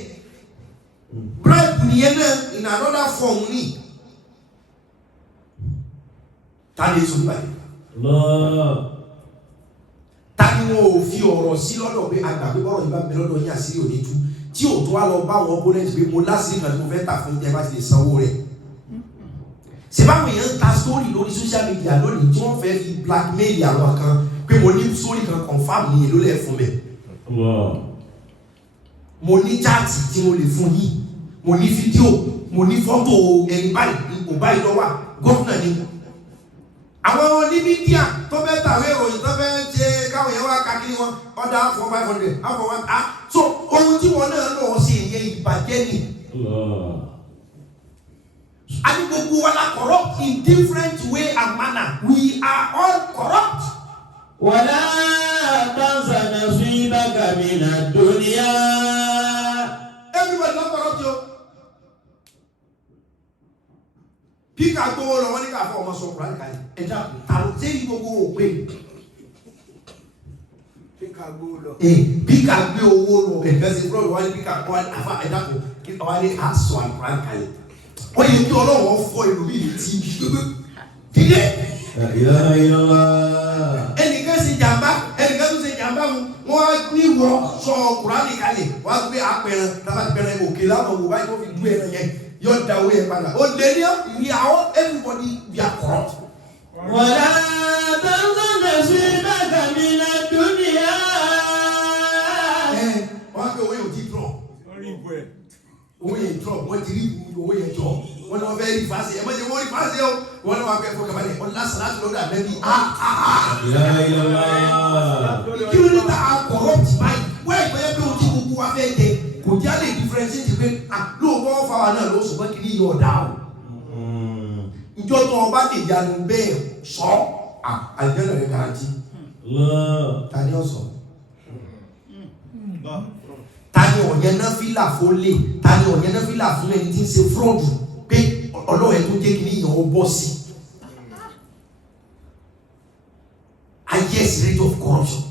bribe nìyẹn náà in another form ni ta ni èso nípa yìí ta ni wọn ò fi ọ̀rọ̀ sí lọ́dọ̀ pé àgbà pé bọ́rọ̀ yìí bá bẹ lọ́dọ̀ yín àṣírí òní tú tí ò tó wá lọ bá wọn opponent pé mo lásìrí kan tí mo fẹ́ tà fún tẹ́ bá ti lè sanwó rẹ̀ ṣe báwọn èèyàn ń ta story lórí social media lónìí tí wọ́n fẹ́ fi blackmail àwọn kan pé mo ní story kan confam ní èlò lẹ́ fún mi mo ní chaati tí mo lè fún yín mo ní fídíò mo ní fọ́tò ẹni báyìí ipò báyìí lọ́wọ́ gómìnà ni àwọn onímídíà tó fẹ́ tàwé ìròyìn tó fẹ́ ṣe káwọn èèyàn wá káàkiri wọn ọ̀dà àfọ̀ 500 àfọ̀ 1 so ohun tí wọn náà lọ sí ìyẹn ìbàjẹ́ ni àti gbogbo wa la corrupt in different way and manner we are all corrupt. ولا تنس نصيبك من الدنيا. Everybody not corrupt yo. Pika gbowó lọ wọ́n ní ká fọ ọmọ sọ Kùránì kalẹ̀. Ẹja àrùn tẹ́lẹ̀ gbogbo òpè. Pika gbowó lọ. Pika gbé owó lọ ẹ̀fẹ́ sí fúlọ́ọ̀dù wọ́n ní pika kọ́ àfa ẹja kò kí wọ́n ní àṣọ Kùránì kalẹ̀. Wọ́n yẹ kí Ọlọ́run fọ ìlú mi ní ti dídé. Ẹnìkan ṣe jàmbá ẹnìkan tún ṣe jàmbá mu wọ́n á ní wọ sọ Kùránì kalẹ̀ wọ́n á gbé apẹ̀rẹ̀ tábàtì pẹ̀rẹ̀ òkè láwọn òwò báyìí tó fi dú ẹ̀rẹ̀ yẹn yóò da owó yẹn padà ó lé ní we are all everybody we are corrupt. ولا تنس نصيبك من الدنيا. Wọ́n á gbé owó yẹn ò ti dùn. Owó yẹn dùn wọ́n ti rí owó yẹn jọ wọ́n ní wọ́n fẹ́ rí fàásì ẹ̀ mọ́jẹ́ wọ́n rí fàásì ẹ̀ wọ́n ní wọ́n fẹ́ fọ́ kàbálẹ̀ wọ́n lásán láti lọ́dọ̀ àbẹ́bí kí ló ní ta corrupt báyìí wọ́n ìgbẹ́ yẹn pé o ti gbogbo wa fẹ́ jẹ kò já lè differentiate pé lóòótọ́ fáwa náà ló sọ pé kí ni yóò dá o ìjọ tó ọba lè yanu bẹ́ẹ̀ sọ àjẹnà rẹ̀ garanti ta ni ọ sọ ta ni ọ̀yẹ́ náà fílà fún lè ta ni ọ̀yẹ́ náà fílà fún ẹni tí ń ṣe fraud pé ọlọ́run ẹ̀ tó jẹ́ kí ní ìyàn ó bọ́ sí highest rate of corruption.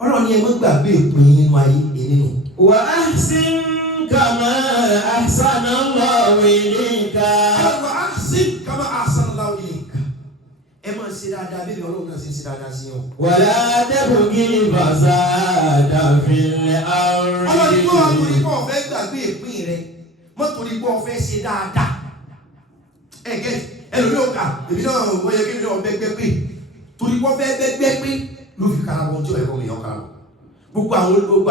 Ọlọ́run ni ẹ má gbàgbé ìpín nínú ayé nínú. Wa ahsin kama ahsana Allahu ilayka. Wa ahsin kama ahsana Allahu ilayka. Ẹ máa ṣe dáadáa bí Ọlọ́run náà ṣe ṣe dáadáa sí wọn. Wala tabghil fasada fil ardi. Ọlọ́run tó wà torí pé ọ̀fẹ́ gbàgbé ìpín rẹ̀ mọ́ torí pé ọ̀fẹ́ ṣe dáadáa. Ẹ̀gẹ́ ẹlòmí ò kà èmi náà wọ́n yẹ kí mi náà bẹ́gbẹ́ pé torí pé ọ̀fẹ́ bẹ́gbẹ́ pé ló fi kára wọn tí ó ẹ̀kọ́ èèyàn kára. Gbogbo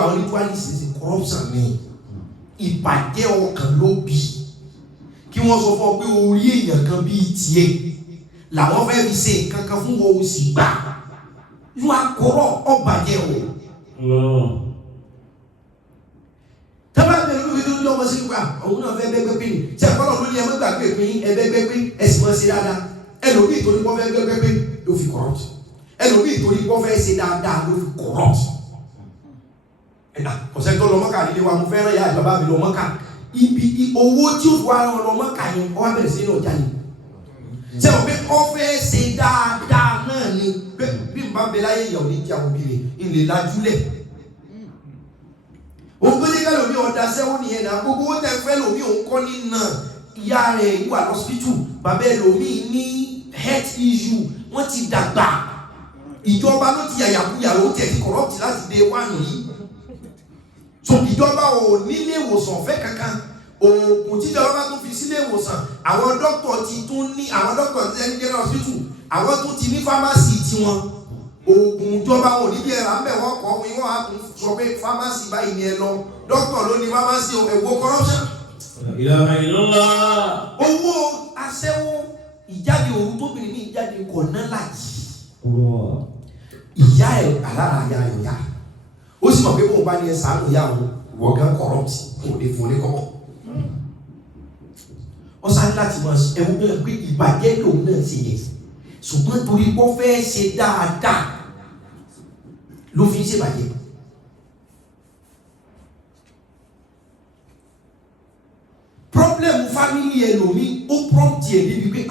àwọn ritualists ṣe corruption ni ìbàjẹ́ ọkàn ló bí kí wọ́n sọ fún ọ pé orí èèyàn kan bíi tiẹ̀ làwọn fẹ́ fi ṣe nǹkan kan fún wọn ò sì gbà yóò akọrọ ọbàjẹ́ o. tábà bẹ̀rẹ̀ lórí tó ń lọ́mọ sí nípa òun náà fẹ́ bẹ́gbẹ́ pé ní tí àkọlọ́ ló ní ẹ mẹ́gbà pé pé ẹbẹ́gbẹ́ pé ẹ̀sìn mọ́ sí dáadáa ẹlòmíì torí wọ́n fẹ́ bẹ́gbẹ́ pé ló fi corrupt ẹlòmíì torí wọ́n fẹ́ ṣe dáadáa ló fi corrupt. Ẹ̀dá kọ̀sẹ́ tó lọ mọ́kà nílé wa mo fẹ́ràn ìyá àjọba mi lọ mọ́kà ibi owó tí ó wà lọ mọ́kà yẹn ọ wá bẹ̀rẹ̀ sí ní ọjà yìí ṣé o pé ọ fẹ́ ṣe dáadáa náà ni bí n bá bẹ láyé ìyàwó ní ìjà òbí rẹ̀ ilé lajúlẹ̀ òun gbé nígbà lómi ọ̀dà sẹ́wọ́n nìyẹn náà gbogbo owó tẹ̀ fẹ́ lómi òun kọ́ ní náà ìyá rẹ̀ wà lọ́sítù bàbá ẹ̀ lómi ní health issue wọ́n ti dàgbà ìjọba ló ti yàyàkúyà ló tẹ̀ ti corrupt láti dé wà nìyí so ìjọba ò nílé ìwòsàn ọ̀fẹ́ kankan oògùn tíjọba bá tún fi sílé ìwòsàn àwọn dókítà ti tún ní àwọn dókítà ti ẹni general hospital àwọn tún ti ní pharmacy tiwọn oògùn ìjọba wọn ò ní bí ẹ̀rà ń bẹ̀ wọ́n kọ́ wọ́n á tún sọ pé pharmacy báyìí ni ẹ lọ dókítà ló ní pharmacy ẹ̀wọ̀ corruption. owó aṣẹ́wó ìjáde òru tóbìnrin ní ìjáde kọ̀ náà láàyè ìyá ẹ̀ alára ya ẹ̀ yá ó sì mọ̀ pé bóun bá ní ẹ sàánù ìyá òun wọ̀gán corrupt kò lè fún ní kọ́kọ́ ó sáré láti mọ̀ ẹ̀wọ̀n náà pé ìbàjẹ́ lòun náà ti yẹ ṣùgbọ́n torí pọ́ fẹ́ ṣe dáadáa ló fi ń ṣèbàjẹ́. problem family ẹlòmí ó prompt ẹ̀ níbi pé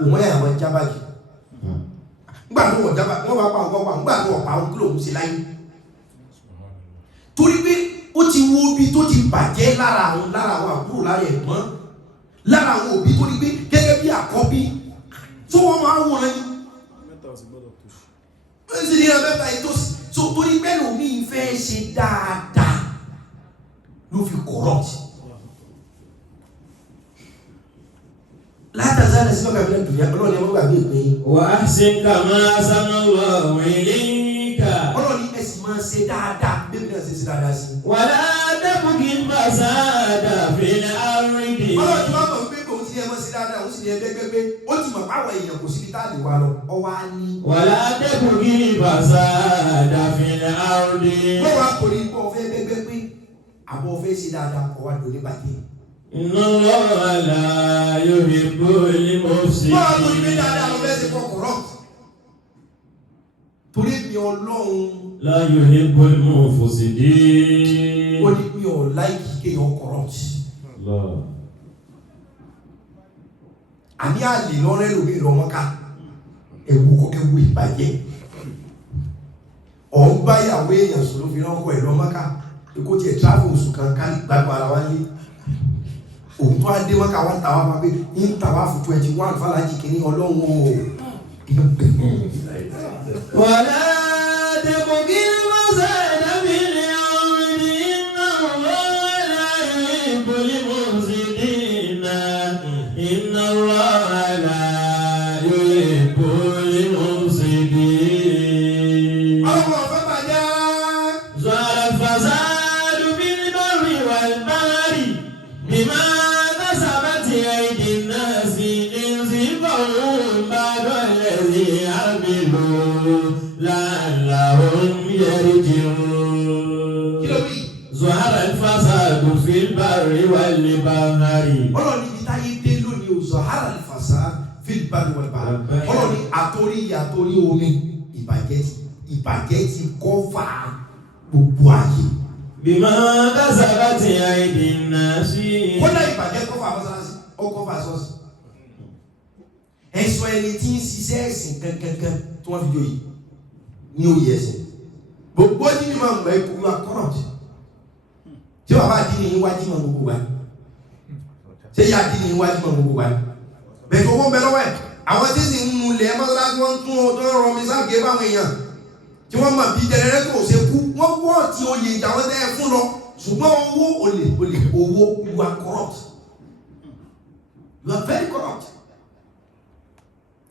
òun ẹ̀ àwọn jábàjì nígbà tó wọ́n jábàjì wọ́n bá pa ọgbọ́n pa nígbà tó wọ́n pa òun kí lòun ṣe láyé torí pé ó ti wo ibi tó ti bàjẹ́ lára àwọn àbúrò lára ẹ̀gbọ́n lára àwọn òbí tó ní pé gẹ́gẹ́ bí àkọ́bí tó wọ́n máa wọ́n ní wọ́n sì ní ẹ̀mẹ́ta ìtòsí tó torí pé lòmí fẹ́ ṣe dáadáa ló fi corrupt látàzálẹ̀ sí ọkà ìbílẹ̀ dùnyà ọlọ́ni ẹmọ́ gbàgbé ìpín wà á sí ká máa sánà lọ ìlíkà ọlọ́ni ẹ̀sì máa ṣe dáadáa bébí náà ṣe dáadáa sí wà látẹ́kù kí n bá sáàdà fìlẹ̀ àrídì ọlọ́ni wọ́n mọ̀ pé kò sí ẹmọ́ sí dáadáa ó sì ní ẹgbẹ́gbẹ́ ó ti mọ̀ páwọ̀ èèyàn kò síbi tá lè wà lọ ọwá ní wà látẹ́kù kí n bá sáàdà fìlẹ̀ àrídì wọ́n wá kò ní kọ́ fẹ́ gbẹ́gbẹ́ pé àbọ̀ fẹ́ ṣe dáadáa kọ́ wá lórí bàjẹ́ Inna Allaha la yuhibbul mufsidin. Wọ́n á tó ní dáadáa lọ bẹ́ẹ̀ sí kọ́ corrupt. Torí mi Ọlọ́run. La yuhibbul mufsidin. Ó ní mi ò láìkí kéèyàn corrupt. Àní àlè lọ́rẹ́ lómi ìlọ́mọ́ká. Ẹ̀wù kọ́kẹ́ wo ìbàjẹ́. Ọ̀ ń bá ìyàwó èèyàn sùn ló fi rọ́kọ̀ ẹ̀ lọ́mọ́ká. Èkó tiẹ̀ travel oṣù kan ká gbàgbọ́ ara wáyé. Òun tó á dé mọ́ká wá tàwa máa pé ní tàwa fún 21 fàlájì kìíní Ọlọ́run o. Wàlá tẹ̀kùnkí mọ́sàdá mi ní ọ̀rìn ní iná wọ́lá yuhibbul mufsidina. Inna Allaha yuhibbul mufsidin. Ọlọ́run ọ̀fẹ́ bàjẹ́. Zahara al-fasadu fil barri wal bahri bima kasabat aydin nasi liyuziqahum ba'da alladhi 'amilu la'allahum yarji'un. Kí ló wí? Zahara al-fasadu fil barri wal bahri. Ọlọ́run níbi táyé dé lónìí o zahara al-fasad fil barri wal bahri. Ọlọ́run ní àtòrí omi ìbàjẹ́ ti kọ́fà gbogbo ayé. Bima kasabat aydin nasi. Kódà ìbàjẹ́ kọ́fà mọ́sálásí ó kọ́fà ṣọ́ọ̀ṣì. Ẹ̀sọ́ ẹni tí ń ṣiṣẹ́ ẹ̀sìn kankan tí wọ́n fi joyè ní oyè ẹ̀sìn. Gbogbo ní mímọ̀ mọ̀ ẹ́ kúrú corrupt. Ṣé bàbá àdínì yín wájú mọ̀ gbogbo wa? Ṣé ìyá àdínì yín wájú mọ̀ gbogbo wa? Bẹ̀ẹ̀ tó wọ́n bẹ lọ́wọ́ ẹ̀. Àwọn tí sì ń nu ilẹ̀ mọ́sálásí wọ́n tún ọdún ọ̀rọ̀ mi sáàgé báwọn èèyàn. Tí wọ́n mọ̀ bí jẹnẹrẹ́tọ̀ ò ṣe kú, wọ́n wọ́ ti oyè ìjàwọ́ tẹ́ ẹ fún lọ. Ṣùgbọ́n owó owó you are corrupt. You are very corrupt.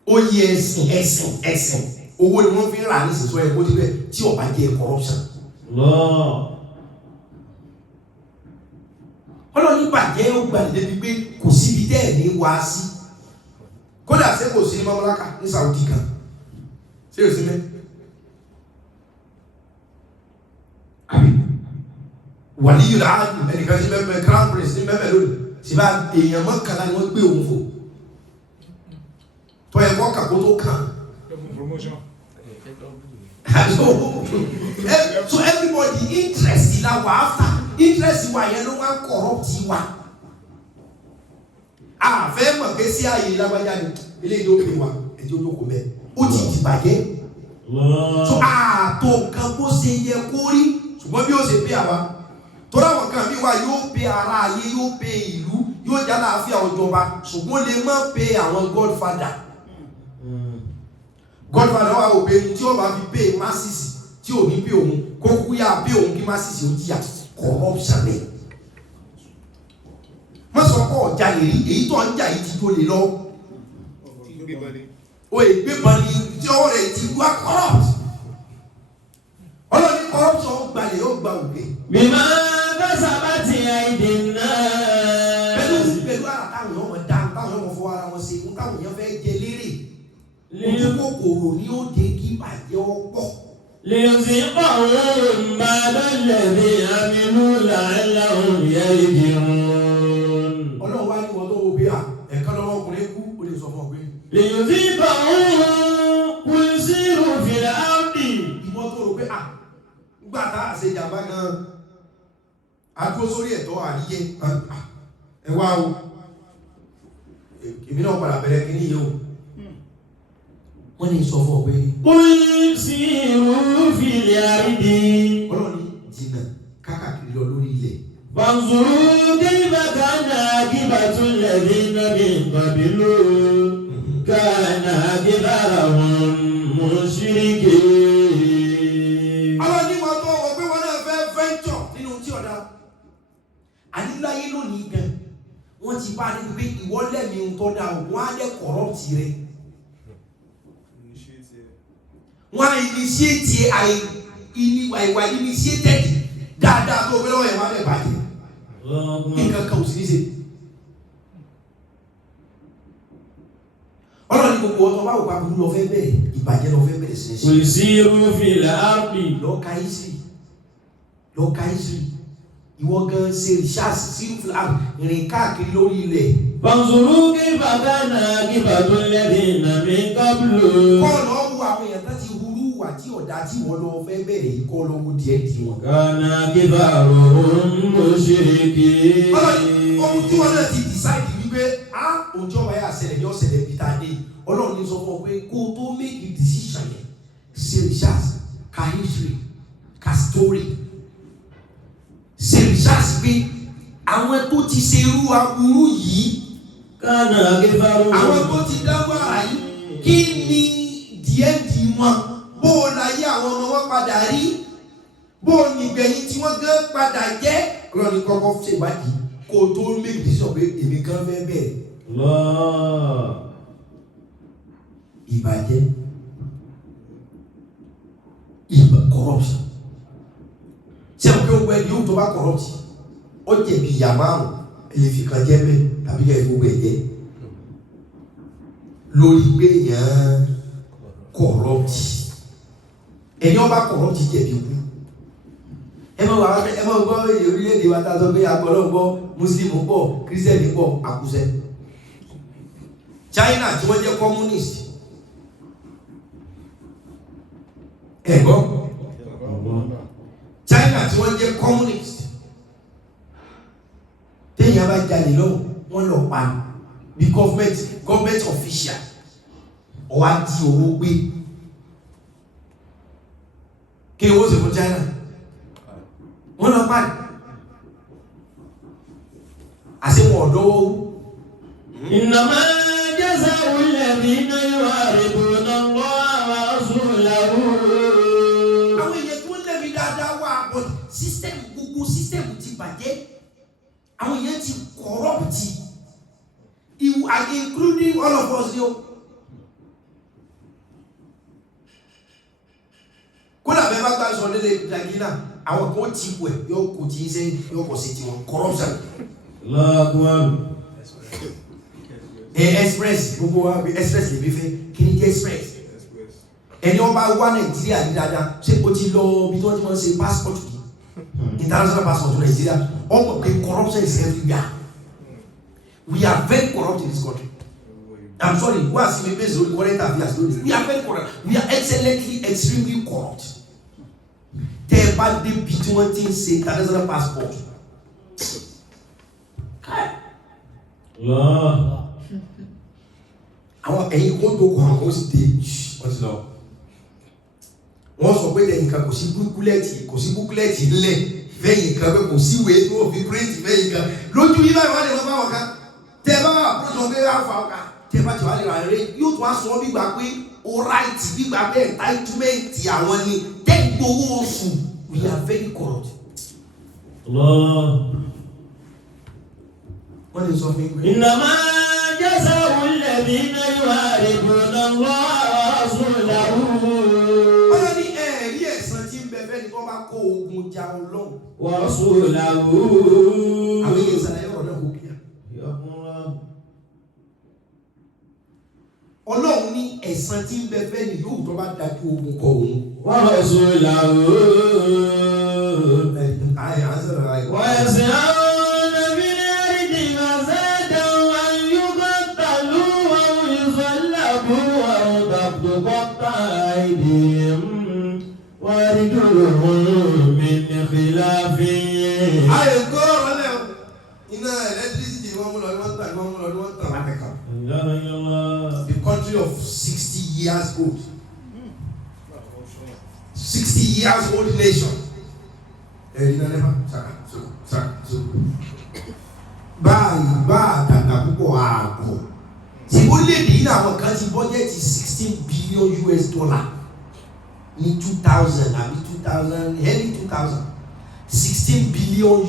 Oyè ẹ̀sìn owó ni wọ́n fi ń rà ní ìsìnkú ẹ̀kọ́ níbẹ̀ tí ọ̀bá jẹ́ corruption. Ọlọ́run bàjẹ́ ó gbà débi pé kò síbi tẹ́ ẹ̀ ní wá sí. Kódà ṣé kò sí ní Mamlaka ní Saudi kan. Ṣé o sí mẹ́? Àbí wàlíyù láàdù ẹnìkan sí mẹ́mẹ́ crown prince ní mẹ́mẹ́ lónìí. Ṣé bá èèyàn mọ́kànlá ni wọ́n gbé òun fò? Tọ́ ẹ̀kọ́ kàkó tó kàn. Promotion. So everybody interest la wa after interest wa yẹn ló wá corrupt wa. A fẹ́ mọ̀ pé sí ààyè lágbájá ni eléyìí ó pè wá ẹjọ́ tó kò mẹ́ ó ti dìbàjẹ́. So ààtò kan bó ṣe yẹ kó rí ṣùgbọ́n bí ó ṣe pé àwa tó ráwọn kan bí wa yóò pé ara ayé yóò pé ìlú yóò já láàfíà òjọba ṣùgbọ́n lè má pé àwọn godfather. Godfather wa ò pé tí ó bá fi pay masses tí ò ní pé òun kó kú yá pé òun kí masses ó jìyà corruption ni. Má sọ pé ọ̀jà lè rí èyí tó ń jà yìí ti tó lè lọ. O ègbé bani tí ọwọ́ rẹ̀ ti wá corrupt. Ọlọ́ni corruption gbalẹ̀ yóò gba òkè. Bima kasabat aydin nas. Pẹ̀lú àtàwọn ọmọ dá táwọn ọmọ fọwọ́ ara wọn ṣe táwọn èèyàn fẹ́ jẹ lérè. Ojú kòkòrò ni ó dé kí bàjẹ́ ọ̀pọ̀. ليذيقهم بعد الذي عملوا لعلهم يرجعون. Ọlọ́run wá ní wọ́n tó wo bí ẹ̀kan lọ́wọ́ ọkùnrin kú ó lè sọ fún ọ pé. ليذيقهم قل سيروا في الأرض. Ìwọ́n tó rò pé nígbà tá a ṣe jàmbá gan-an a dúró sórí ẹ̀tọ́ àríyé ẹ wá o èmi náà padà bẹ̀rẹ̀ kí ní yìí o wọ́n ní sọ fún ọ pé. قل سيروا في الأرض. Ọlọ́run ní jìnnà káàkiri lọ lórí ilẹ̀. فانظروا كيف كان عاقبة الذين من قبلهم كان أكثرهم مشركين. Ọlọ́run ní wọ́n tó wọ pé wọ́n náà fẹ́ venture nínú tí ọ̀dà àníláyé lónìí gan wọ́n ti bá a ní pé ìwọ́lẹ̀ mi ń tọ́ da wọ́n á lẹ̀ corrupt rẹ̀ wọ́n á initiate àìwà initiated dáadáa tó gbé lọ́wọ́ ẹ̀ wọ́n á lẹ̀ bàjẹ́ nǹkan kan ò sí ní ṣe. Ọlọ́run ní gbogbo ọtọ́ báwo bá burú lọ fẹ́ bẹ̀rẹ̀ ìbàjẹ́ lọ fẹ́ bẹ̀rẹ̀ sí ní ṣe. قل سيروا في الأرض. lọ́ka ìsírì ìwọ gan ṣe research sí fúlàmù ìrìn káàkiri lórí ilẹ̀. فانظروا كيف كان عاقبة الذين من قبلهم. kọ́ lọ wo àwọn èèyàn tó ti hurú wà tí ọ̀dà tí wọ́n lọ fẹ́ bẹ̀rẹ̀ yìí kọ́ lọ wo díẹ̀ tí wọn. كان أكثرهم مشركين. ohun tí wọ́n náà ti decide wípé òjò wáyà ṣẹlẹ̀ yóò ṣẹlẹ̀ bí táa dé Ọlọ́run ní sọ fún ọ pé kó o tó make a decision yẹn ṣe research ka history ka story ṣe research pé àwọn tó ti ṣe irú aburú yìí كان أكثرهم. àwọn tó ti dáwọ́ ara yìí kí ni díẹ̀ di wọn bó o láyé àwọn ọmọ wọn padà rí bó o nígbẹ̀yìn tí wọ́n gán padà jẹ́ Ọlọ́run ní kọ́kọ́ ṣèwádìí kó o tó make decision pé èmi kan fẹ́ bẹ̀rẹ̀. Ìbàjẹ́ corruption ṣé o pé o gbẹ yóò tó bá corrupt ó jẹ̀bi ìyá márùn èyí kan jẹ́ bẹ́ẹ̀ tàbí ẹ̀ gbogbo ẹ̀ jẹ́ lórí pé èèyàn corrupt ẹni ọba corrupt jẹ̀bi kú. ẹ máa gbọ́ èdè orílẹ̀-èdè wa tá a sọ pé agbọ́dọ̀ gbọ́ muslim pọ̀ christian pọ̀ àkúṣẹ́. China tí wọ́n jẹ́ communist ẹ̀gbọ́n China tí wọ́n jẹ́ communist téèyàn bá jalè lọ́wọ́ wọ́n lọ pa bí government official ọ̀wá di owó gbé kí ni wọ́n ṣe fún China wọ́n lọ pa àṣẹ wọn ọ̀dọ́wọ́. إنما جزاء الذين يحاربون الله ورسوله. àwọn èèyàn tó ń lẹ́bi dáadáa wà bọ̀ gbogbo sísẹ́mù ti bàjẹ́ àwọn èèyàn ti corrupt including all of us ni o. kódà bẹ́ẹ̀ bá gbà sọ nílé dàgínà àwọn kan ti wẹ̀ yóò kò tí í sẹ́yìn yóò kò sí tiwọn corruption. Lọ́gbọ́n. Express gbogbo wa express lè bí fẹ́ kí ni jẹ́ express. ẹni ọba wá Nàìjíríà ní dáadáa ṣé o ti lọ bí wọ́n ti máa ń ṣe passport yìí international passport to Nigeria ọmọ pé corruption is everywhere. We are very corrupt in this country. I'm sorry, who has been based on current affairs? We are very corrupt. We are excellently, extremely corrupt. Tẹ́ ẹ bá dé bí tí wọ́n ti ń ṣe international passport. Àwọn ẹ̀yin kó dókò àwọn ó sì dé wọ́n ti lọ. Wọ́n sọ pé lẹ́yìn kan kò sí búkúlẹ̀tì ńlẹ̀ fẹ́yìn kan pé kò sí ìwé tó fi pírẹ́ǹtì fẹ́yìn kan. Lójú yìí báyìí wọ́n lè lọ bá wọn kan. Tẹ́ ẹ bá wà kó sọ pé ráfà ọ̀ka. Tẹ́ ẹ bá ti wà lè rà rẹ yóò tún wá sọ gbígbà pé ó ráìtì gbígbà pé entitlement àwọn ni tẹ́ gbowó oṣù. We are very corrupt. Wọ́n lè sọ fún yín pé. إنما جزاء الذين يحاربون الله ورسوله. Ọlọ́run ní ẹ̀rí ẹ̀san tí ń bẹ fẹ́ ni wọ́n bá kó ogun ja Ọlọ́run. ورسوله. Àwọn èèyàn ṣàlàyé ọ̀rọ̀ náà kò kíá. Ọlọ́run ní ẹ̀san tí ń bẹ fẹ́ ni yóò tó bá dájú ogun kọ òun. ورسوله ويسعون في الأرض فسادا أن يقتلوا أو يصلبوا أو تقطع أيديهم وأرجلهم من خلاف. The country of 60 years old. 60 years old nation. Báyìí bá àdàgbà púpọ̀ ààbò. Tí orílẹ̀-èdè yìí àwọn kan ti bọ́jẹ́tì $16 billion ní 2000 àbí 2000 early 2000 $16 billion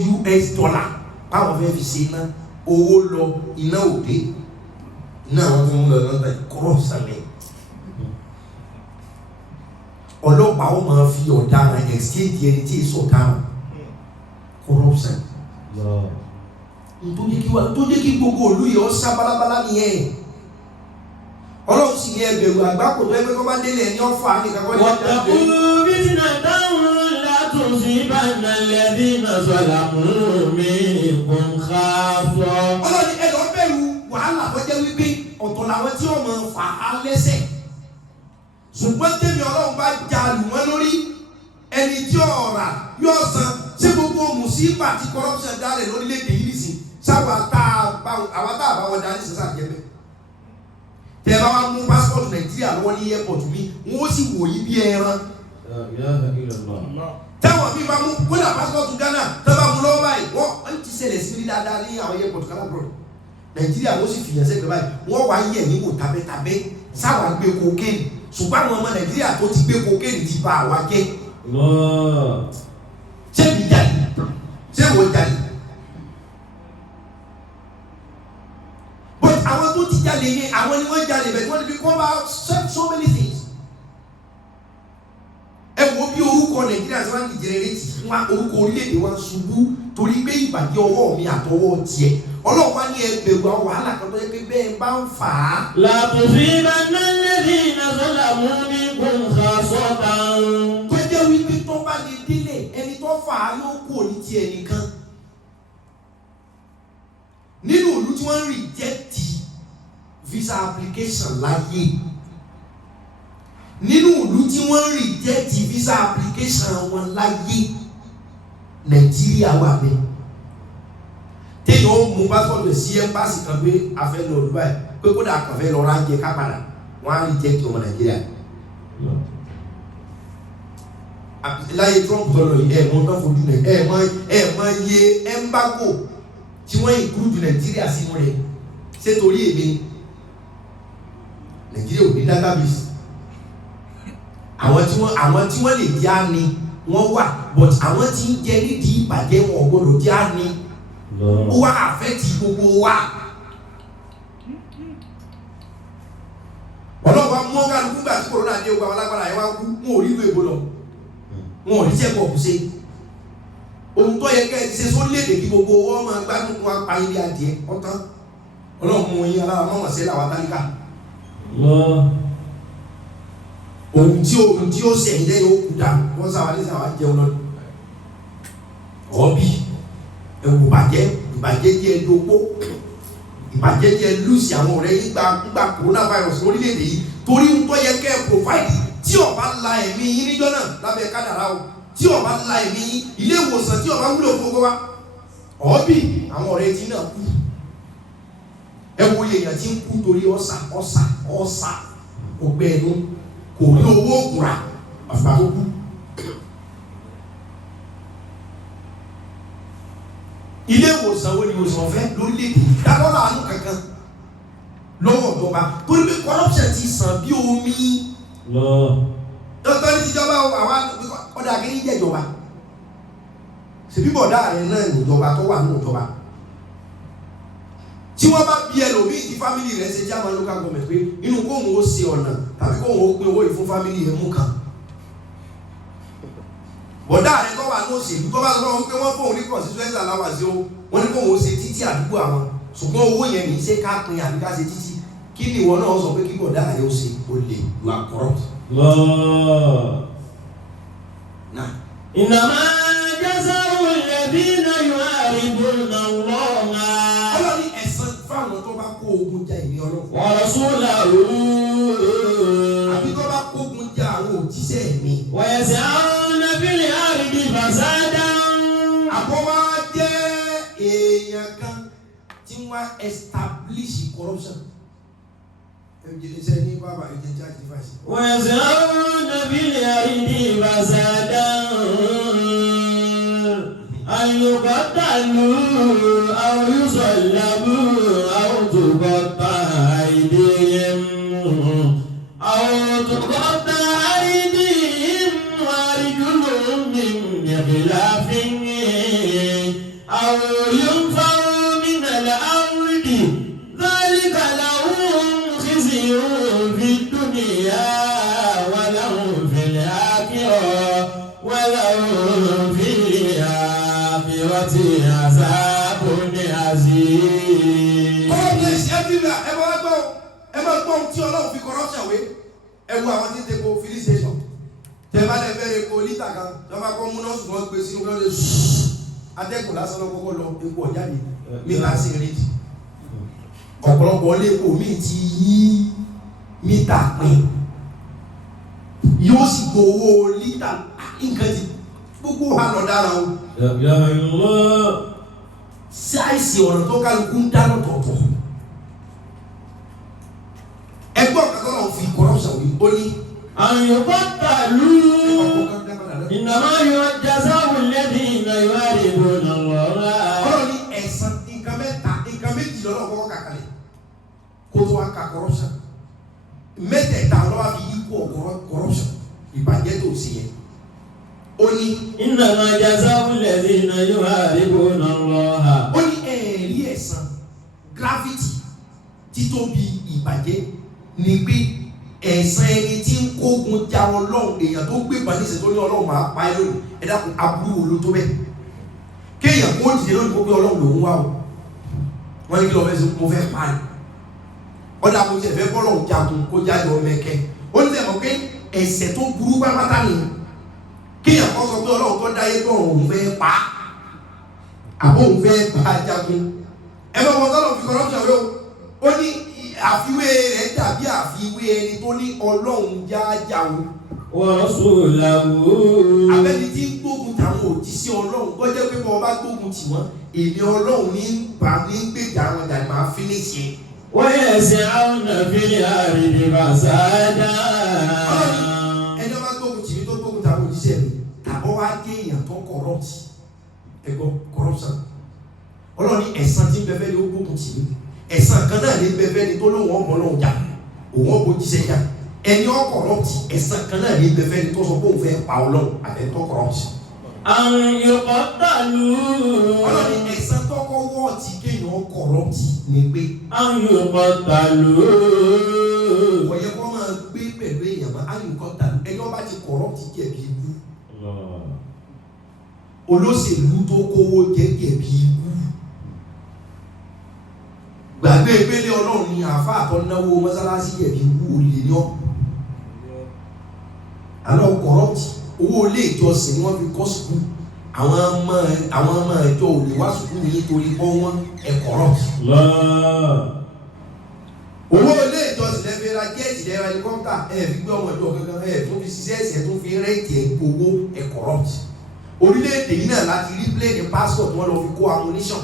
báwọn fẹ́ fi ṣe iná owó lọ iná òde iná àwọn tó ń lọ lọ́gbà corruption ni. Ọlọ́pàá ó máa fi ọ̀daràn exchange ẹni tí èso ọ̀daràn corruption. Tó jẹ́ kí gbogbo olú yẹ ọ́ sá balabala nìyẹn. Ọlọ́run sì ní ẹbẹ̀rù àgbákò tó ẹgbẹ́ kọ́ bá délé ẹni ọ̀fà nìkan kọ́ ní ọjà dé. واتقوا فتنة لا تصيبن الذين ظلموا منكم خاصة. Ọlọ́run ẹ lọ bẹ̀rù wàhálà tó jẹ́ wípé ọ̀tọ̀ làwọn tí wọ́n máa fà á lẹ́sẹ̀. Ṣùgbọ́n tèmi Ọlọ́run bá jà lù wọ́n lórí ẹni tí ọ̀rà yóò san ṣé gbogbo mùsíbà tí corruption dálẹ̀ lórílẹ̀‐èdè yìí nìsín sáwà tá a bá wọn darí sísá jẹ́ bẹ́ẹ̀. Tẹ bá wá mú passport Nàìjíríà lọ́wọ́ ní airport mi wọ́n sì wò yí bí ẹran. Táwọn mi bá mú kódà passport Ghana tẹ́ bá mú lọ́wọ́ báyìí wọ́n ti ṣẹlẹ̀ sí mi dáadáa ní àwọn airport kan abroad. Nàìjíríà wọ́n sì fìyàn sẹ́gbẹ̀ẹ́ báyìí wọ́n wá yẹ̀ ní wò tabẹ́tabẹ́ sáwà gbé kokéènì ṣùgbọ́n àwọn ọmọ Nàìjíríà tó ti gbé kokéènì ti bà wá jẹ́. Ṣé mi jáde? Ṣé wo jáde? But àwọn tó ti jáde yẹn àwọn ni wọ́n jáde bẹ́ẹ̀ wọ́n ti fi come out so many things. Ẹ wo bí orúkọ Nàìjíríà ṣe wá ní jẹrẹrẹtì wọn orúkọ orílẹ̀-èdè wa ṣubú torí pé ìbàjẹ́ ọwọ́ mi àtọwọ́ tiẹ̀. Ọlọ́run wá ní ẹgbẹ̀rún àwọn wàhálà kan tó yẹ pé bẹ́ẹ̀ bá ń fà á. لا تصيبن الذين ظلموا منكم خاصة. Tó jẹ́ wípé tó bá lè délé ẹni tó fà á yóò kú òní tiẹ̀ nìkan. Nínú ìlú tí wọ́n ń reject visa application láyé nínú ìlú tí wọ́n ń reject visa application wọn láyé Nàìjíríà wà bẹ́ẹ̀. Téèyàn ó mú passport rẹ̀ sí embassy kan pé a fẹ́ lọ Dubai pé kódà kàn fẹ́ lọ ránjẹ ká padà wọ́n á reject ọmọ Nàìjíríà. Láyé Trump tọrọ yìí ẹ̀ mọ́ tán fojú rẹ̀ ẹ̀ mọ́ iye embargo tí wọ́n include Nàìjíríà sínú rẹ̀ ṣé torí èmi Nàìjíríà ò ní database àwọn tí wọ́n lè jẹ́ àní wọ́n wà but àwọn tí ń jẹ nídìí ìbàjẹ́ wọn ò gbọ́dọ̀ jẹ́ àní ó wá àfẹ́tì gbogbo wa. Ọlọ́pàá mú kálukú gbà tí kòrónà dé ogun àwọn alágbára yẹn wá kú wọn ò rí ìlú èbó lọ wọn ò rí sẹ́kọ̀ọ́ kù sí. Ohun tó yẹ kẹ́ ẹ ti ṣe sórílẹ̀-èdè kí gbogbo wọn máa gbádùn wọn pa ilé adìẹ ọ̀tán Ọlọ́run mú yín alára mọ́mọ́ sí làwọn tálíkà. Ohun tí ó sẹ̀yìn lẹ́yìn ó kú dà wọ́n sáwà ní sáwà jẹun lọ. Ọ̀bí ẹ̀wù ìbàjẹ́ jẹ́ ẹ̀dógbó ìbàjẹ́ jẹ́ lùsì àwọn ọ̀rẹ́ yìí gba coronavirus lórílẹ̀-èdè yìí torí ń tó yẹ kẹ́ ẹ̀ provide tí ó bá la ẹ̀mí yín níjọ́ náà lábẹ́ kádàrá o tí ó bá la ẹ̀mí yín ilé ìwòsàn tí ó bá wúlò gbogbo wa ọ̀bí àwọn ọ̀rẹ́ tí náà kú ẹ wo èèyàn tí ń kú torí ọ̀sà ọgbẹ́ ẹnu kò ní owó ògùn rà àfà tó kú. Ilé ìwòsàn wo ni ìwòsàn ọ̀fẹ́ lórílẹ̀-èdè dábọ́lá àánú kankan lọ́wọ́ ìjọba torí pé corruption ti sàn bí omi. Dọ́tọ́ ní tíjọba àwọn ọ̀dà kí ní jẹ́jọba ṣèbí bọ̀dá rẹ̀ náà níjọba tó wà ní ìjọba. Tí wọ́n bá bí ẹlòmíì tí fámìlì rẹ̀ ṣe chairman local government pé inú kóhùn ó ṣe ọ̀nà tàbí kóhùn ó pín owó yìí fún fámìlì rẹ̀ mú kan. Bọ̀dá rẹ̀ tó wà ní òṣèlú tó bá sọ pé wọ́n fóun ní constituency allowance o wọ́n ní kóhùn ó ṣe títí àdúgbò àwọn ṣùgbọ́n owó yẹn ní ṣe ká pín àbí ká ṣe títí kí ni ìwọ náà sọ pé kí bọ̀dá rẹ̀ ó ṣe o lè wà corrupt. náà. إنما جزاء الذين يحاربون الله ọlọ́ni ẹ̀san fáwọn tó bá kó ogun jà ìní ọlọ́run. ورسوله àbí tó bá kó ogun jà àwọn òjíṣẹ́ mi. ويسعون في الأرض فسادا. àbọ̀ wá jẹ́ èèyàn kan tí wọ́n establish corruption. ẹ̀jẹ̀ ní bàbá ẹ̀jẹ̀ charge device. ويسعون في الأرض فسادا أن يقتلوا أو يصلبوا أو تقطع أيديهم وأرجلهم من خلاف أو ينفوا من الأرض ذلك لهم خزي في الدنيا ولهم في الآخرة عذاب عظيم. God bless everywhere. ẹ máa gbọ́ ohun tí Ọlọ́run fi corruption wé. ẹ wo àwọn tí ń tẹ́kọ̀ filling station. tẹ́ bá lẹ fẹ́ epo lítà kan tí wọ́n bá kọ́ múná ṣùgbọ́n gbé sínú kí wọ́n lè atẹ́kùn lásán lọ́kọ́kọ́ lọ epo ọ̀jáde mítà sí rédì. ọ̀pọ̀lọpọ̀ lé epo míì ti yí mítà pín yóò sì gbowó lítà nǹkan ti gbogbo wa lọ dára o. sáìsì ọ̀nà tó kálukú ń dáná tọ̀tọ̀. ẹgbọ́n kankan náà fi corruption wí ó ní. àyùbọ̀tàlú ìnáwó yóò jazawu alladhina yuharibuna Allah. ọ̀rọ̀ ní ẹ̀san nǹkan mẹ́ta nǹkan méjì lọ́nà kọ́kọ́ kàkàlẹ̀ kó tó wá ka corruption. mẹ́tẹ̀ẹ̀ta lọ́wọ́ fi yípo corruption ìbàjẹ́ tó sì yẹ. ó ní. innama jazawu alladhina yuharibuna Allah. ó ní ẹ̀rí ẹ̀san gravity títóbi ìbàjẹ́ ni pé ẹ̀san ẹni tí ń kógun já Ọlọ́run èèyàn tó gbé ìbànújẹ́ tó ní Ọlọ́run máa pa ẹ́ lónìí ẹ dákun aburú wo ló tó bẹ́ẹ̀ kéèyàn kó dìde lónìí kó gbé Ọlọ́run lòún wá o wọ́n ní kí lọ́ọ́ fẹ́ sí mo fẹ́ pa ni ọ̀dà mo jẹ̀ fẹ́ bọ́lọ̀ jagun kó jáde ọmọ ẹ̀kẹ́ ó ní sẹ́yìn mọ̀ pé ẹ̀ṣẹ̀ tó burú pátápátá ni kéèyàn kọ́ sọ pé Ọlọ́run tó dáyé tó òun fẹ́ pa àbó òun fẹ́ bá jagun ẹ bá wọn sọ́dọ̀ fi corruption wé o ó ní àfiwé rẹ̀ dàbí àfiwé ẹni tó ní Ọlọ́run jájá o. wọ́n sùn làwọ̀. abẹ́ni tí ń gbógun tàwọn òjíṣẹ́ Ọlọ́run tó jẹ́ pé bọ́ bá gbógun tì wọ́n èmi Ọlọ́run ní gbèjà wọn dàbí máa finish yẹn. wọ́n yẹ ẹsẹ̀ àwọn nàfẹ́lẹ́ àrídì bàṣádà. ẹni wọ́n bá gbógun tì mí tó gbógun tàwọn òjíṣẹ́ mi tàbọ̀ wá gé èèyàn tó corrupt ẹ̀gbọ́n corruption Ọlọ́run ní ẹ̀san tí ń bẹ fẹ́ ni ó gbógun tì mí ẹ̀san kan náà ní bẹ́ẹ̀ ni tó lóun ọmọ náà jà òun ọmọ jíṣẹ́ jà ẹni ọkọ̀rọ̀tì ẹ̀san kan náà ní bẹ́ẹ̀ ni tó sọ pé òun fẹ́ pa Ọlọ́run àtẹ̀tọ́ kọ̀rọ̀tì. àwọn yòókù tàlú. Ọlọ́run ní ẹ̀san tọ́kọ́ wọ́ọ̀tì kéèyàn kọ̀rọ̀tì ni pé. àwọn yòókù tàlú. ọ̀yẹ́ kọ́ máa gbé pẹ̀lú èèyàn máa àwọn yòókù tàlú ẹni ọba ti kọ̀rọ̀tì jẹ̀bi ikú. olóṣèlú tó kówó jẹ jẹ̀bi ikú. gbàgbé ìpele Ọlọ́run ni àfa àtọ́náwó mọ́sálásí yẹ̀bi wú olè ní ọ́ àlọ́ kọ̀rọ̀tì owó ilé ìjọsìn ni wọ́n fi kọ́ sùkúù àwọn ọmọ ẹjọ́ olè wá sùkúù nítorí bọ́ wọn ẹ̀ kọ̀rọ̀tì. owó ilé ìjọsìn lẹ́fẹ̀ẹ́ ra jẹ́ẹ̀tì lẹ́ra ẹlikọ́pítà ẹ̀ fi gbé ọmọ ìjọ kankan ẹ̀ tó fi ṣiṣẹ́ ẹ̀sẹ̀ tó fi rẹ́ẹ̀tì ẹ̀ gbowó ẹ̀ kọ̀rọ̀tì. orílẹ̀-èdè yìí náà láti rí plane passport wọ́n lọ fi kó ammunition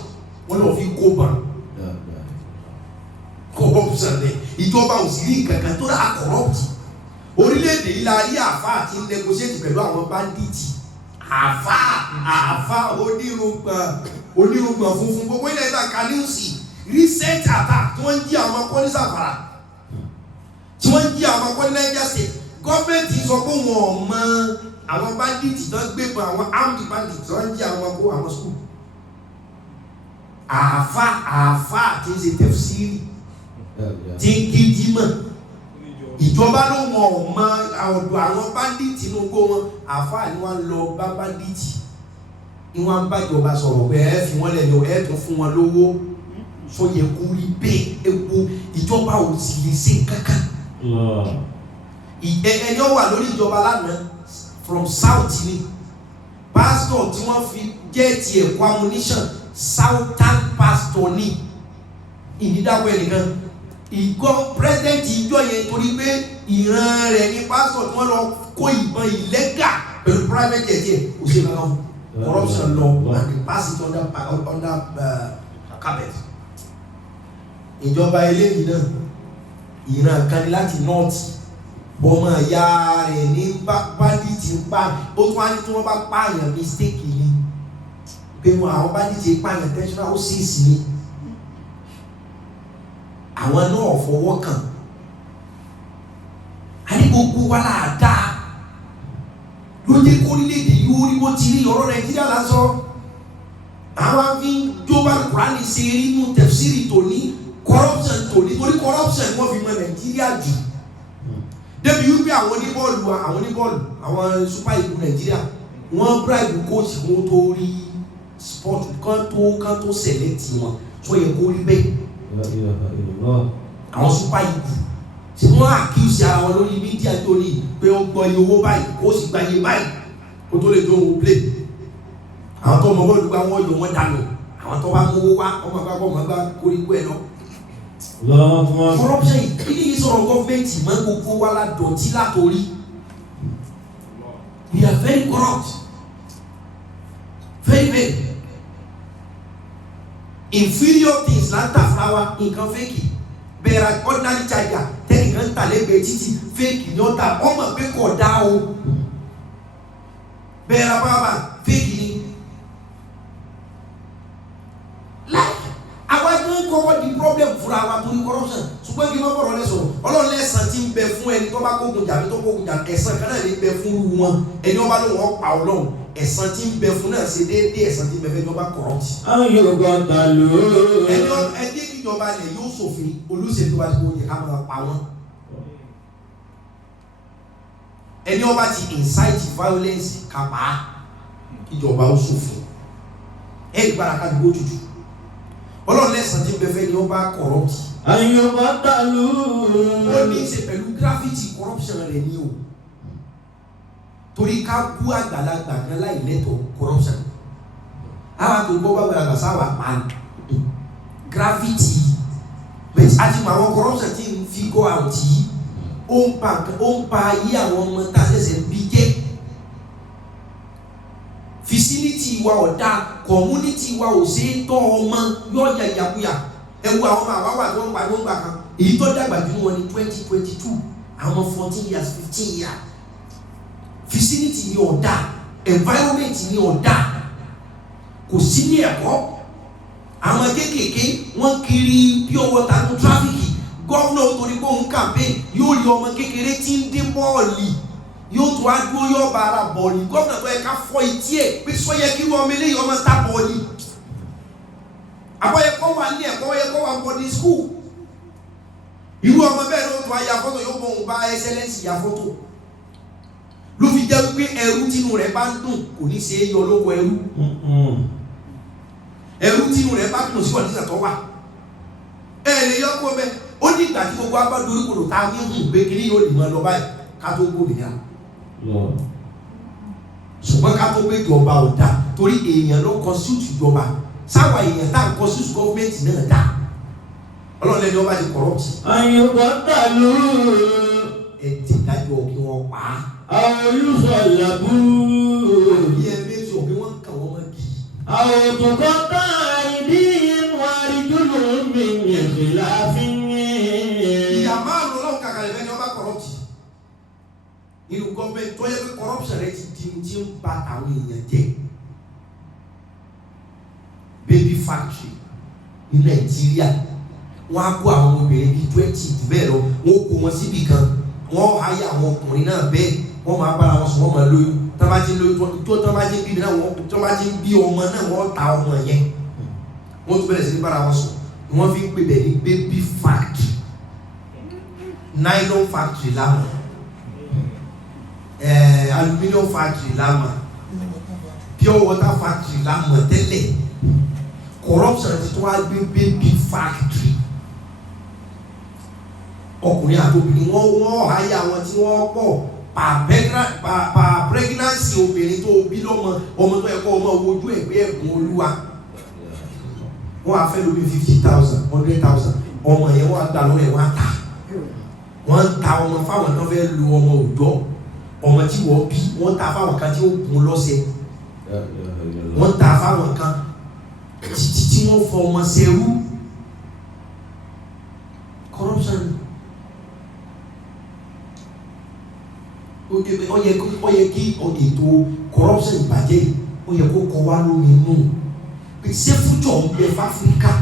wọ́n lọ fi kó bàn corruption ni ìjọba ò sì rí kankan tó dáa corrupt orílẹ̀-èdè yìí la rí àfa àti negotiate pẹ̀lú àwọn bandits àfa onírúgbọ̀n funfun gbogbo ilẹ̀ ìta kaniusi recent attack tí wọ́n ń jí àwọn akọ́ni Zamfara tí wọ́n ń jí àwọn akọ́ni Niger State gọ́ọ̀mẹ̀ntì sọ pé wọn ò mọ àwọn bandits tó ń gbébọn àwọn armed bandits tó ń jí àwọn akọ́ àwọn school àfa àti ṣe tẹ̀fsíìrì tí ń kí jímọ̀ ìjọba ló wọn ò mọ ọ̀dọ̀ àwọn bandits inú gbó wọn àfáà ni wọ́n lọ bá bandits ni wọ́n bá ìjọba sọ̀rọ̀ pé ẹ fi wọ́n lẹ́nu ẹ tún fún wọn lówó sóyè kú rí bẹ́ẹ̀ epo ìjọba ò sì lè ṣe kankan ẹni ó wà lórí ìjọba lánàá from south ni pastor tí wọ́n fi jẹ́ ti ẹ̀kọ́ ammunition southern pastor ní ìdídàpọ̀ ẹnìkan ìgọ́ president ìjọ yẹn torí pé ìran rẹ̀ ní pastor tí wọ́n lọ kó ìbọn ìlẹ́gà pẹ̀lú private jet yẹn kò sí ìlànà corruption law and they pass it under carpet. Ìjọba eléyìí náà ìran kan ní láti north bọ́mọ ìyá rẹ̀ ní bandit ń pa ó tún wá ní tí wọ́n bá pààyàn mistake ni pé wọn àwọn bandit pààyàn intentional ó sì sí ni àwọn náà fọwọ́ kàn á ní gbogbo wa là dáa ló jẹ́ kó orílẹ̀-èdè yìí ó rí bó ti rí ọ̀rọ̀ Nàìjíríà lásán àwọn afi jọba Kùránì ṣe rí inú tẹ̀síìrì tòní corruption tòní torí corruption wọ́n fi mọ Nàìjíríà jù débi wípé àwọn oníbọ́ọ̀lù àwọn super eagles Nàìjíríà wọ́n bribe coach wọn tó rí sport kan tó select wọn tó yẹ kó rí bẹ́ẹ̀ àwọn super eagles tí wọ́n accuse ara wọn lórí mídíà lórí pé ó gbọ́ iye owó báyìí kó sì gba iye báyìí kó tó lè tó òun play àwọn tó mọ bọ́ọ̀lù gba wọn yọ wọn dànù àwọn tó bá mówó wá ọmọ gbá koríko ẹ̀ lọ. corruption kí ni sọ̀rọ̀ gọ́ọ̀mẹ̀ntì máa ń gbogbo wa la dọ̀tí látòrí we are very corrupt very inferior things láńtà fúláwà nǹkan fẹ́ẹ̀kì bẹ̀rẹ̀ ordinary charger tẹ́nìkan ń tà lẹ́gbẹ̀ẹ́ títì fẹ́ẹ̀kì ni ó ta ọmọ pé kò dá o bẹ̀rẹ̀ bàbá fẹ́ẹ̀kì ni like àwa tó ń kọ́kọ́ di problem fúnra wa torí corruption ṣùgbọ́n kí n má bọ̀rọ̀ lẹ́sọ̀rọ̀ Ọlọ́run lẹ́sàn tí ń bẹ fún ẹni tó bá kógun jà tó kógun jà ẹ̀san kan náà lè bẹ fún wọn ẹni ọba ló wọ́n pa Ọlọ́run ẹ̀san tí ń bẹ fún náà ṣe déédéé ẹ̀san tí ń bẹ fẹ́ ní ọba corrupt. àwọn Yorùbá ta ló. ẹni kíjọba lẹ̀ yóò ṣòfin olóṣèlú wa ti kó yẹ ká máa pa wọ́n. ẹni ọba ti incite violence kàpá kíjọba ó ṣòfin ẹ̀ gbára ká dúró tutù Ọlọ́run lẹ́sàn tí ń bẹ fẹ́ ní ọba corrupt. àwọn Yorùbá ta ló. ó ní í ṣe pẹ̀lú gravity corruption rẹ̀ ní o torí ká bú àgbàlagbà kan láì lẹ́tọ̀ọ́ corruption àwọn tó gbọ́ àgbàlagbà sáwà pa gravity bẹ́ẹ̀ àti mọ àwọn corruption tí ń fi go out yìí ó ń pa ayé àwọn ọmọ tá a ṣẹ̀ṣẹ̀ bí jẹ́ facility wa ọ̀dà community wa ò ṣe é tọ́ ọmọ yóò yà ìyàkúyà ẹ wo àwọn ọmọ àwáwà tó ń gbà kan èyí tó dàgbà jù wọn ní 2022 àwọn 14 years 15 years facility ni ọ̀dà environment ni ọ̀dà kò sí ní ẹ̀kọ́ àwọn kéékèèké wọ́n kiri pure water ní tráfíkì gọ́ọ̀nà torí pé òun campaign yóò rí ọmọ kékeré tí ń dín bọ́ọ̀lì yóò tún á dúró yóò bá ara bọ́ọ̀lì gọ́ọ̀nà tó yẹ ká fọ́ etí ẹ̀ pé sọ́yẹ kí wọ́n eléyìí ọmọ ta bọ́ọ̀lì àbọ̀yẹ kọ́ wà ní ẹ̀kọ́ yẹ kọ́ wà bọ́ọ̀lì school irú ọmọ bẹ́ẹ̀ ló tún á ya fọ́tò yóò bọ̀ òun bá excellence ya fọ́tò ló fi jẹ́ wípé ẹrú tínú rẹ̀ bá ń dùn kò ní ṣe é yọ lówó ẹrú tínú rẹ̀ bá dùn sí ọ̀dísà tó wà ẹ lè yọ kó bẹ́ẹ̀ ó ní ìgbà tí gbogbo abádorí kòrò tá a ní hùn pé kiri yóò lè máa lọ báyìí ká tó gbòmìnira ṣùgbọ́n ká tó gbé ìjọba ò dá torí èèyàn ló constitute ìjọba sáwà èèyàn tá à ń constitute gọ́ọ̀mẹ̀ntì náà dá Ọlọ́run lẹ́ni ọba ti corrupt. àyùbọ̀ tà ló. ẹ ti dájọ́ kí wọ́n pa á. àwọn olùsọ̀ làbú. àbí ẹ méjì òbí wọn kà wọ́n mọ́ kì í. àwọn òtúkọ́ tá ìdí ìwà ìdúró mi yẹ̀fẹ̀ láàfin. ìyá márùn-ún lọ́wọ́ kàkàlẹ̀ fẹ́ ni wọ́n bá corrupt. nínú gọ́ọ̀mẹ̀ntì tó yẹ pé corruption rẹ ti di tí ń ba àwọn èèyàn jẹ́. baby factory ní Nàìjíríà wọ́n á kó àwọn obìnrin bíi 20 bẹ́ẹ̀ lọ wọ́n kó wọn síbì kan wọ́n háyà àwọn ọkùnrin náà bẹ́ẹ̀ wọ́n máa bára wọn sùn wọ́n máa lóyún tábàjì lóyún tó tábàjì bíbí náà wọ́n tábàjì bí ọmọ náà wọ́n ta ọmọ yẹn wọ́n tún bẹ̀rẹ̀ sí ní bára wọn sùn wọ́n fi ń pè bẹ́ẹ̀ ní baby factory nylon factory lámà aluminium factory lámà pure water factory lámà tẹ́lẹ̀ corruption ti tún wá gbé baby factory ọkùnrin àti obìnrin wọ́n háyà wọn tí wọ́n pọ̀ pa pregnancy obìnrin tó bí lọ́mọ ọmọ tó yẹ kó ọmọ wojú ẹ̀gbẹ́ ẹ̀gbọ́n olúwa wọ́n á fẹ́ lóbi 50,000 100,000 ọmọ yẹn wọ́n á gbà lọ́wọ́ ẹ̀ wọ́n á ta wọ́n ta ọmọ fáwọn tó fẹ́ lu ọmọ òjọ́ ọmọ tí wọ́n bí wọ́n ta fáwọn kan tí ó gun lọ́sẹ̀ wọ́n ta fáwọn kan títí tí wọ́n fọ ọmọ sẹ́rú corruption. Ó yẹ kí ètò corruption ìbàjẹ́ ó yẹ kó kọ wá lómi inú pé ṣé fújọ ń bẹ fún Áfíríkà,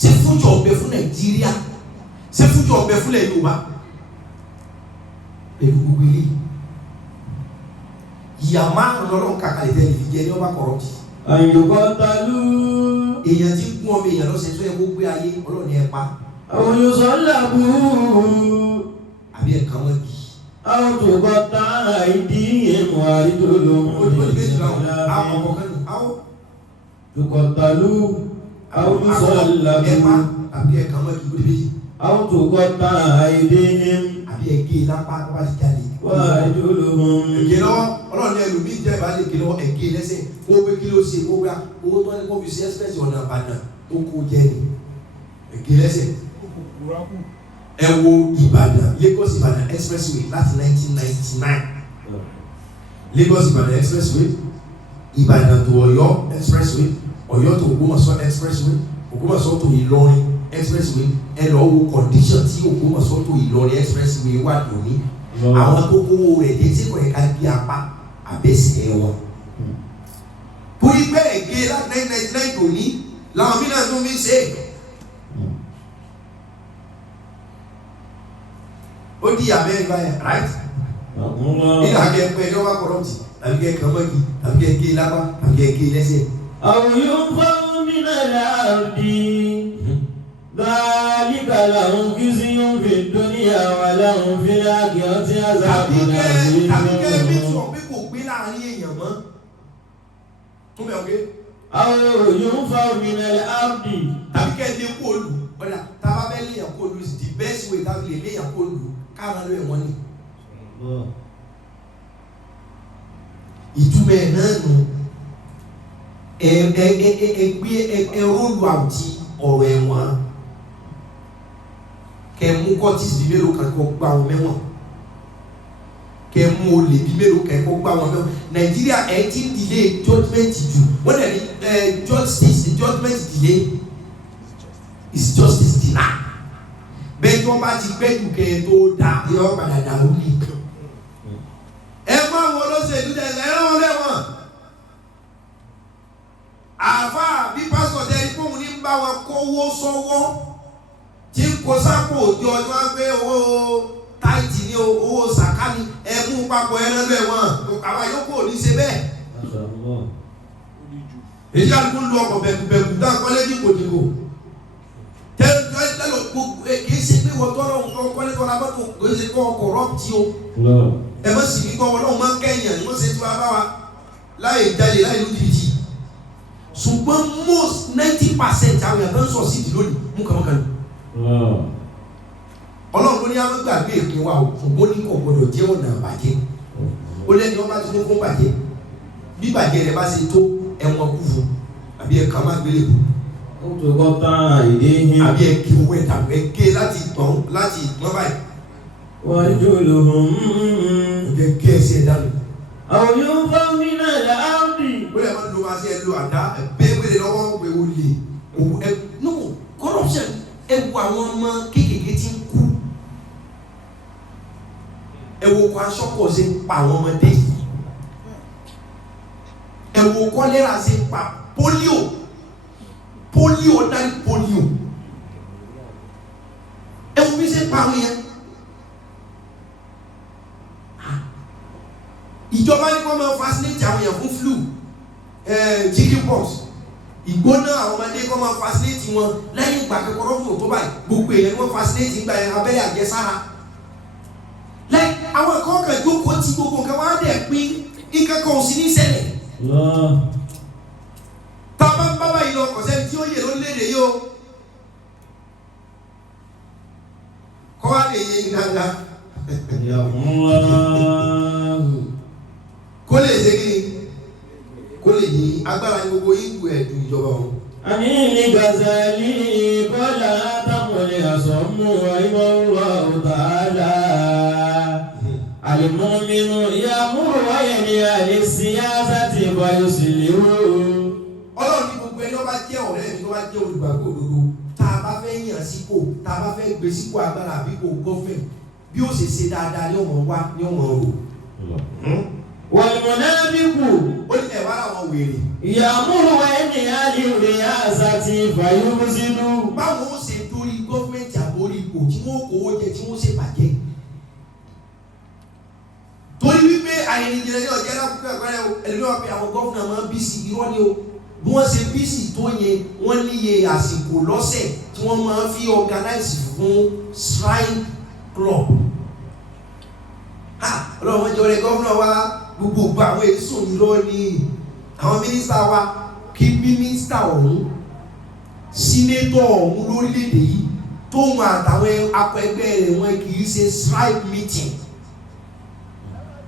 ṣé fújọ ń bẹ fún Nàìjíríà, ṣé fújọ ń bẹ fún ilẹ̀ Yorùbá pẹ̀lú gbogbo ilé ìyá márùn lọ́rọ̀ kàkà ìtẹ́lẹ̀ fi jẹ́ ní ọba corrupt. Àyùkọ́ talú. Èèyàn tí gún ọmọ èèyàn lọ́sẹ̀ tó yẹ kó gbé ayé ọlọ́ọ̀ni ẹ̀ pa. Àwọn yóò sọ làbú. Àbí ẹ̀ka wọn kì í. Àwọn tó bá ta ìdí ìmọ̀ àrídòlò. Tukọ̀tàlú. Àwọn yóò sọ làbú. Àbí ẹ̀ka wọn kì í gbé méjì. Àwọn tó bá ta ìdí ìmọ̀. Àbí ẹ̀gé lápá tó bá ti jáde. Wà àrídòlò. Ẹ̀gé lọ́wọ́ ọlọ́run ní ẹlòmíì jẹ́ ìbálẹ̀ ẹ̀gé lọ́wọ́ ẹ̀gé lẹ́sẹ̀ kó o pé kí ló ṣe kó o gbà owó tó ní kó o fi ṣe ẹ́sìpẹ́sì ọ̀nà Ìbàdàn ó kó o jẹ́ ni ẹ̀gé lẹ́sẹ̀. Ẹ wo Ìbàdàn Lagos Ìbàdàn expressway láti 1999 Lagos Ìbàdàn expressway Ìbàdàn tó Ọ̀yọ́ expressway Ọ̀yọ́ tó Ògbómọ̀ṣọ́ expressway Ògbómọ̀ṣọ́ tó Ìlọrin expressway ẹ lọ wo condition tí Ògbómọ̀ṣọ́ tó Ìlọrin expressway wà lónìí àwọn tó kówó rẹ̀ dé tí kò yẹ ká gbé apá àbẹ́sẹ̀ wọn. Torí pé ẹ̀gẹ́ láti 1999 tó ní làwọn mí náà tó fi ṣe ó di abẹ́ báyà right? Nínú àgẹ́ pẹ́ ẹjọ́ bá kọ̀rọ̀tì tàbí kẹ́ kàn mọ́gì tàbí kẹ́ gé lápá tàbí kẹ́ gé lẹ́sẹ̀. Àwọn yóò fọ́ mí náà láàbí dáálíkà làwọn kí sí yóò fi dúníyà wà láwọn fi láàkì ọtí àzàbọ̀nà sí. Tàbí kẹ́ bí sọ pé kò gbé láàrin èèyàn mọ́. Tún bẹ̀ ọ̀gẹ́. Àwọn yóò fọ́ mí náà láàbí. Tàbí kẹ́ lé kóòlù ọ̀dà tábà bẹ́ léèyàn kóòlù is the best way tàbí lè léèyàn kóòlù káàrà ló ẹ̀wọ̀n ni. Ìtumọ̀ ẹ̀ náà nù ẹ rólù àwùjí ọ̀rọ̀ ẹ̀wọ̀n kẹ mú kọ́tìsì bí mélòó kan kọ́ gbá wọn mẹ́wọ̀n kẹ mú olè bí mélòó kan kọ́ gbá wọn mẹ́wọ̀n. Nàìjíríà ẹ ti ń delay judgement jù wọ́n dẹ̀ ní judgement delay is justice deny. Bẹ́ẹ̀ tí wọ́n bá ti gbẹ́ jù kẹ́ tó dá yọ padà dà ó ní. Ẹ mú àwọn olóṣèlú dẹ̀ lẹ́rọ̀ wọn lẹ́wọ̀n. Àfà bí pásítọ̀ tẹ́ ẹni fóun ní ń bá wọn kówó sọ́wọ́ tí ń kó sápò òjò ọjọ́ gbé owó táìtì ní owó sàkáni ẹ mú papọ̀ ẹran lẹ́wọ̀n àwọn yòókù ò ní ṣe bẹ́ẹ̀. Èyí àti kó lu ọkọ̀ bẹ̀kùbẹ̀kù dá kọ́lé dìbòdìbò. Tẹ́lẹ̀ gbogbo kì í ṣe pé wọ́n tọ́lọ́ kọ́lé tọ́lá mọ́tò kò í ṣe kọ́ ọkọ̀ rọ́ọ̀tì o. Ẹ mọ̀ sí ní kọ́ ọlọ́run máa ń kẹ́yìn ni wọ́n ṣe tí wọ́n bá wa láì jalè láì lójú ìjì. Ṣùgbọ́n most 90% àwọn èèyàn tó ń sọ sí ìdí lónìí mú kàmọ́kàn ní. Ọlọ́run ló ní àwọn gbàgbé ìpín wa ṣùgbọ́n ní kò gbọdọ̀ jẹ́ ọ̀nà àbàjẹ́. Ó lẹ́ni wọ́n bá ti mú fún bàjẹ́. Bí bàjẹ́ rẹ̀ bá ṣe tó ẹ̀wọ̀n kú fún àbí ẹ̀ka má gbélé kù. Ó tó kọ́ tán ìdí yín. Àbí ẹ̀kí owó ẹ̀ tàbí ẹ̀kẹ́ láti ìtàn báyìí. Wọ́n jò lò Ẹ̀kẹ́ kí ẹsẹ̀ dànù. Àwọn yóò fọ́ mí náà láàbì. Ó lè máa lo máa ṣe ẹ lo àdá ẹ̀bẹ́gbẹ́lẹ̀ lọ́wọ́ pé o lè òwú ẹ no corruption ẹ wo àwọn ọmọ kéékèèké tí ń kú ẹ wo kó aṣọ́kọ̀ ṣe ń pa àwọn ọmọdé ẹ wo kọ́lẹ́rà ṣe ń pa polio dárí polio ẹ wo bí ṣe ń pa àwọn yẹn. Ìjọba ní kó máa fascinate àwọn èèyàn fún flu chicken pox ìgbóná àwọn ọmọdé kó máa fascinate wọn lẹ́yìn ìgbà kẹ́kọ̀ọ́ fún tó báyìí gbogbo èèyàn wọ́n fascinate ìgbà abẹ́rẹ́ àjẹsára lẹ́yìn àwọn ẹ̀kọ́ kan jókòó tí gbogbo nǹkan wá dẹ̀ pín nǹkan kan ò sí ní ṣẹlẹ̀. Tá a bá ń bábà yìí lọ kọ̀sẹ́ni tí ó yẹ ló léde yìí o kọ́ wá lè yé gàgà kó lè ṣe kí kó lè ní agbára ní gbogbo ìlú ẹ̀dùn ìjọba wọn. àní ní Gazali kọ́lá támọ̀lẹ̀ àsọ̀mù àìmọ̀wá ta'ala al-mu'minu ya'muru wa yanha lis-siyasati wa yuslihu. Ọlọ́run ní gbogbo ẹni tó bá jẹ́ ọ̀rẹ́ mi tó bá jẹ́ olùgbàgbọ́ òdodo tá a bá fẹ́ yàn sípò tá a bá fẹ́ gbé sípò agbára àbí kò gọ́fẹ̀ bí ó ṣe ṣe dáadáa ní ọmọ wa ní ọmọ rò. wal-munafiqu ó ní ẹ̀wá làwọn wèrè. ya'muru wa yanha lir-riyasati fa yufsidu. báwo ó ṣe torí gọ́fẹ̀mẹ̀ntì àbórí ipò tí wọ́n kówó jẹ tí wọ́n ṣe bàjẹ́. torí wípé àyẹ̀nìjẹ̀rẹ̀ ní ọ̀jẹ̀ lápúpọ̀ ẹ̀kọ́rẹ́ o ẹ̀lẹ́wọ̀n pé àwọn gọ́fìnà máa ń bí sí irọ́ ni o bí wọ́n ṣe bí sí tó yẹ wọ́n níye àsìkò lọ́sẹ̀ tí wọ́n máa fi organize fún shrine club. ọlọ́run jọ rẹ gọ́fìnà wa gbogbo àwọn èso irọ́ ni àwọn mínísítà wa kí mínísítà ọ̀hún sínétọ̀ ọ̀hún lórílẹ̀‐èdè yìí tóun àtàwọn akọ ẹgbẹ́ rẹ̀ wọn kì í ṣe shrine meeting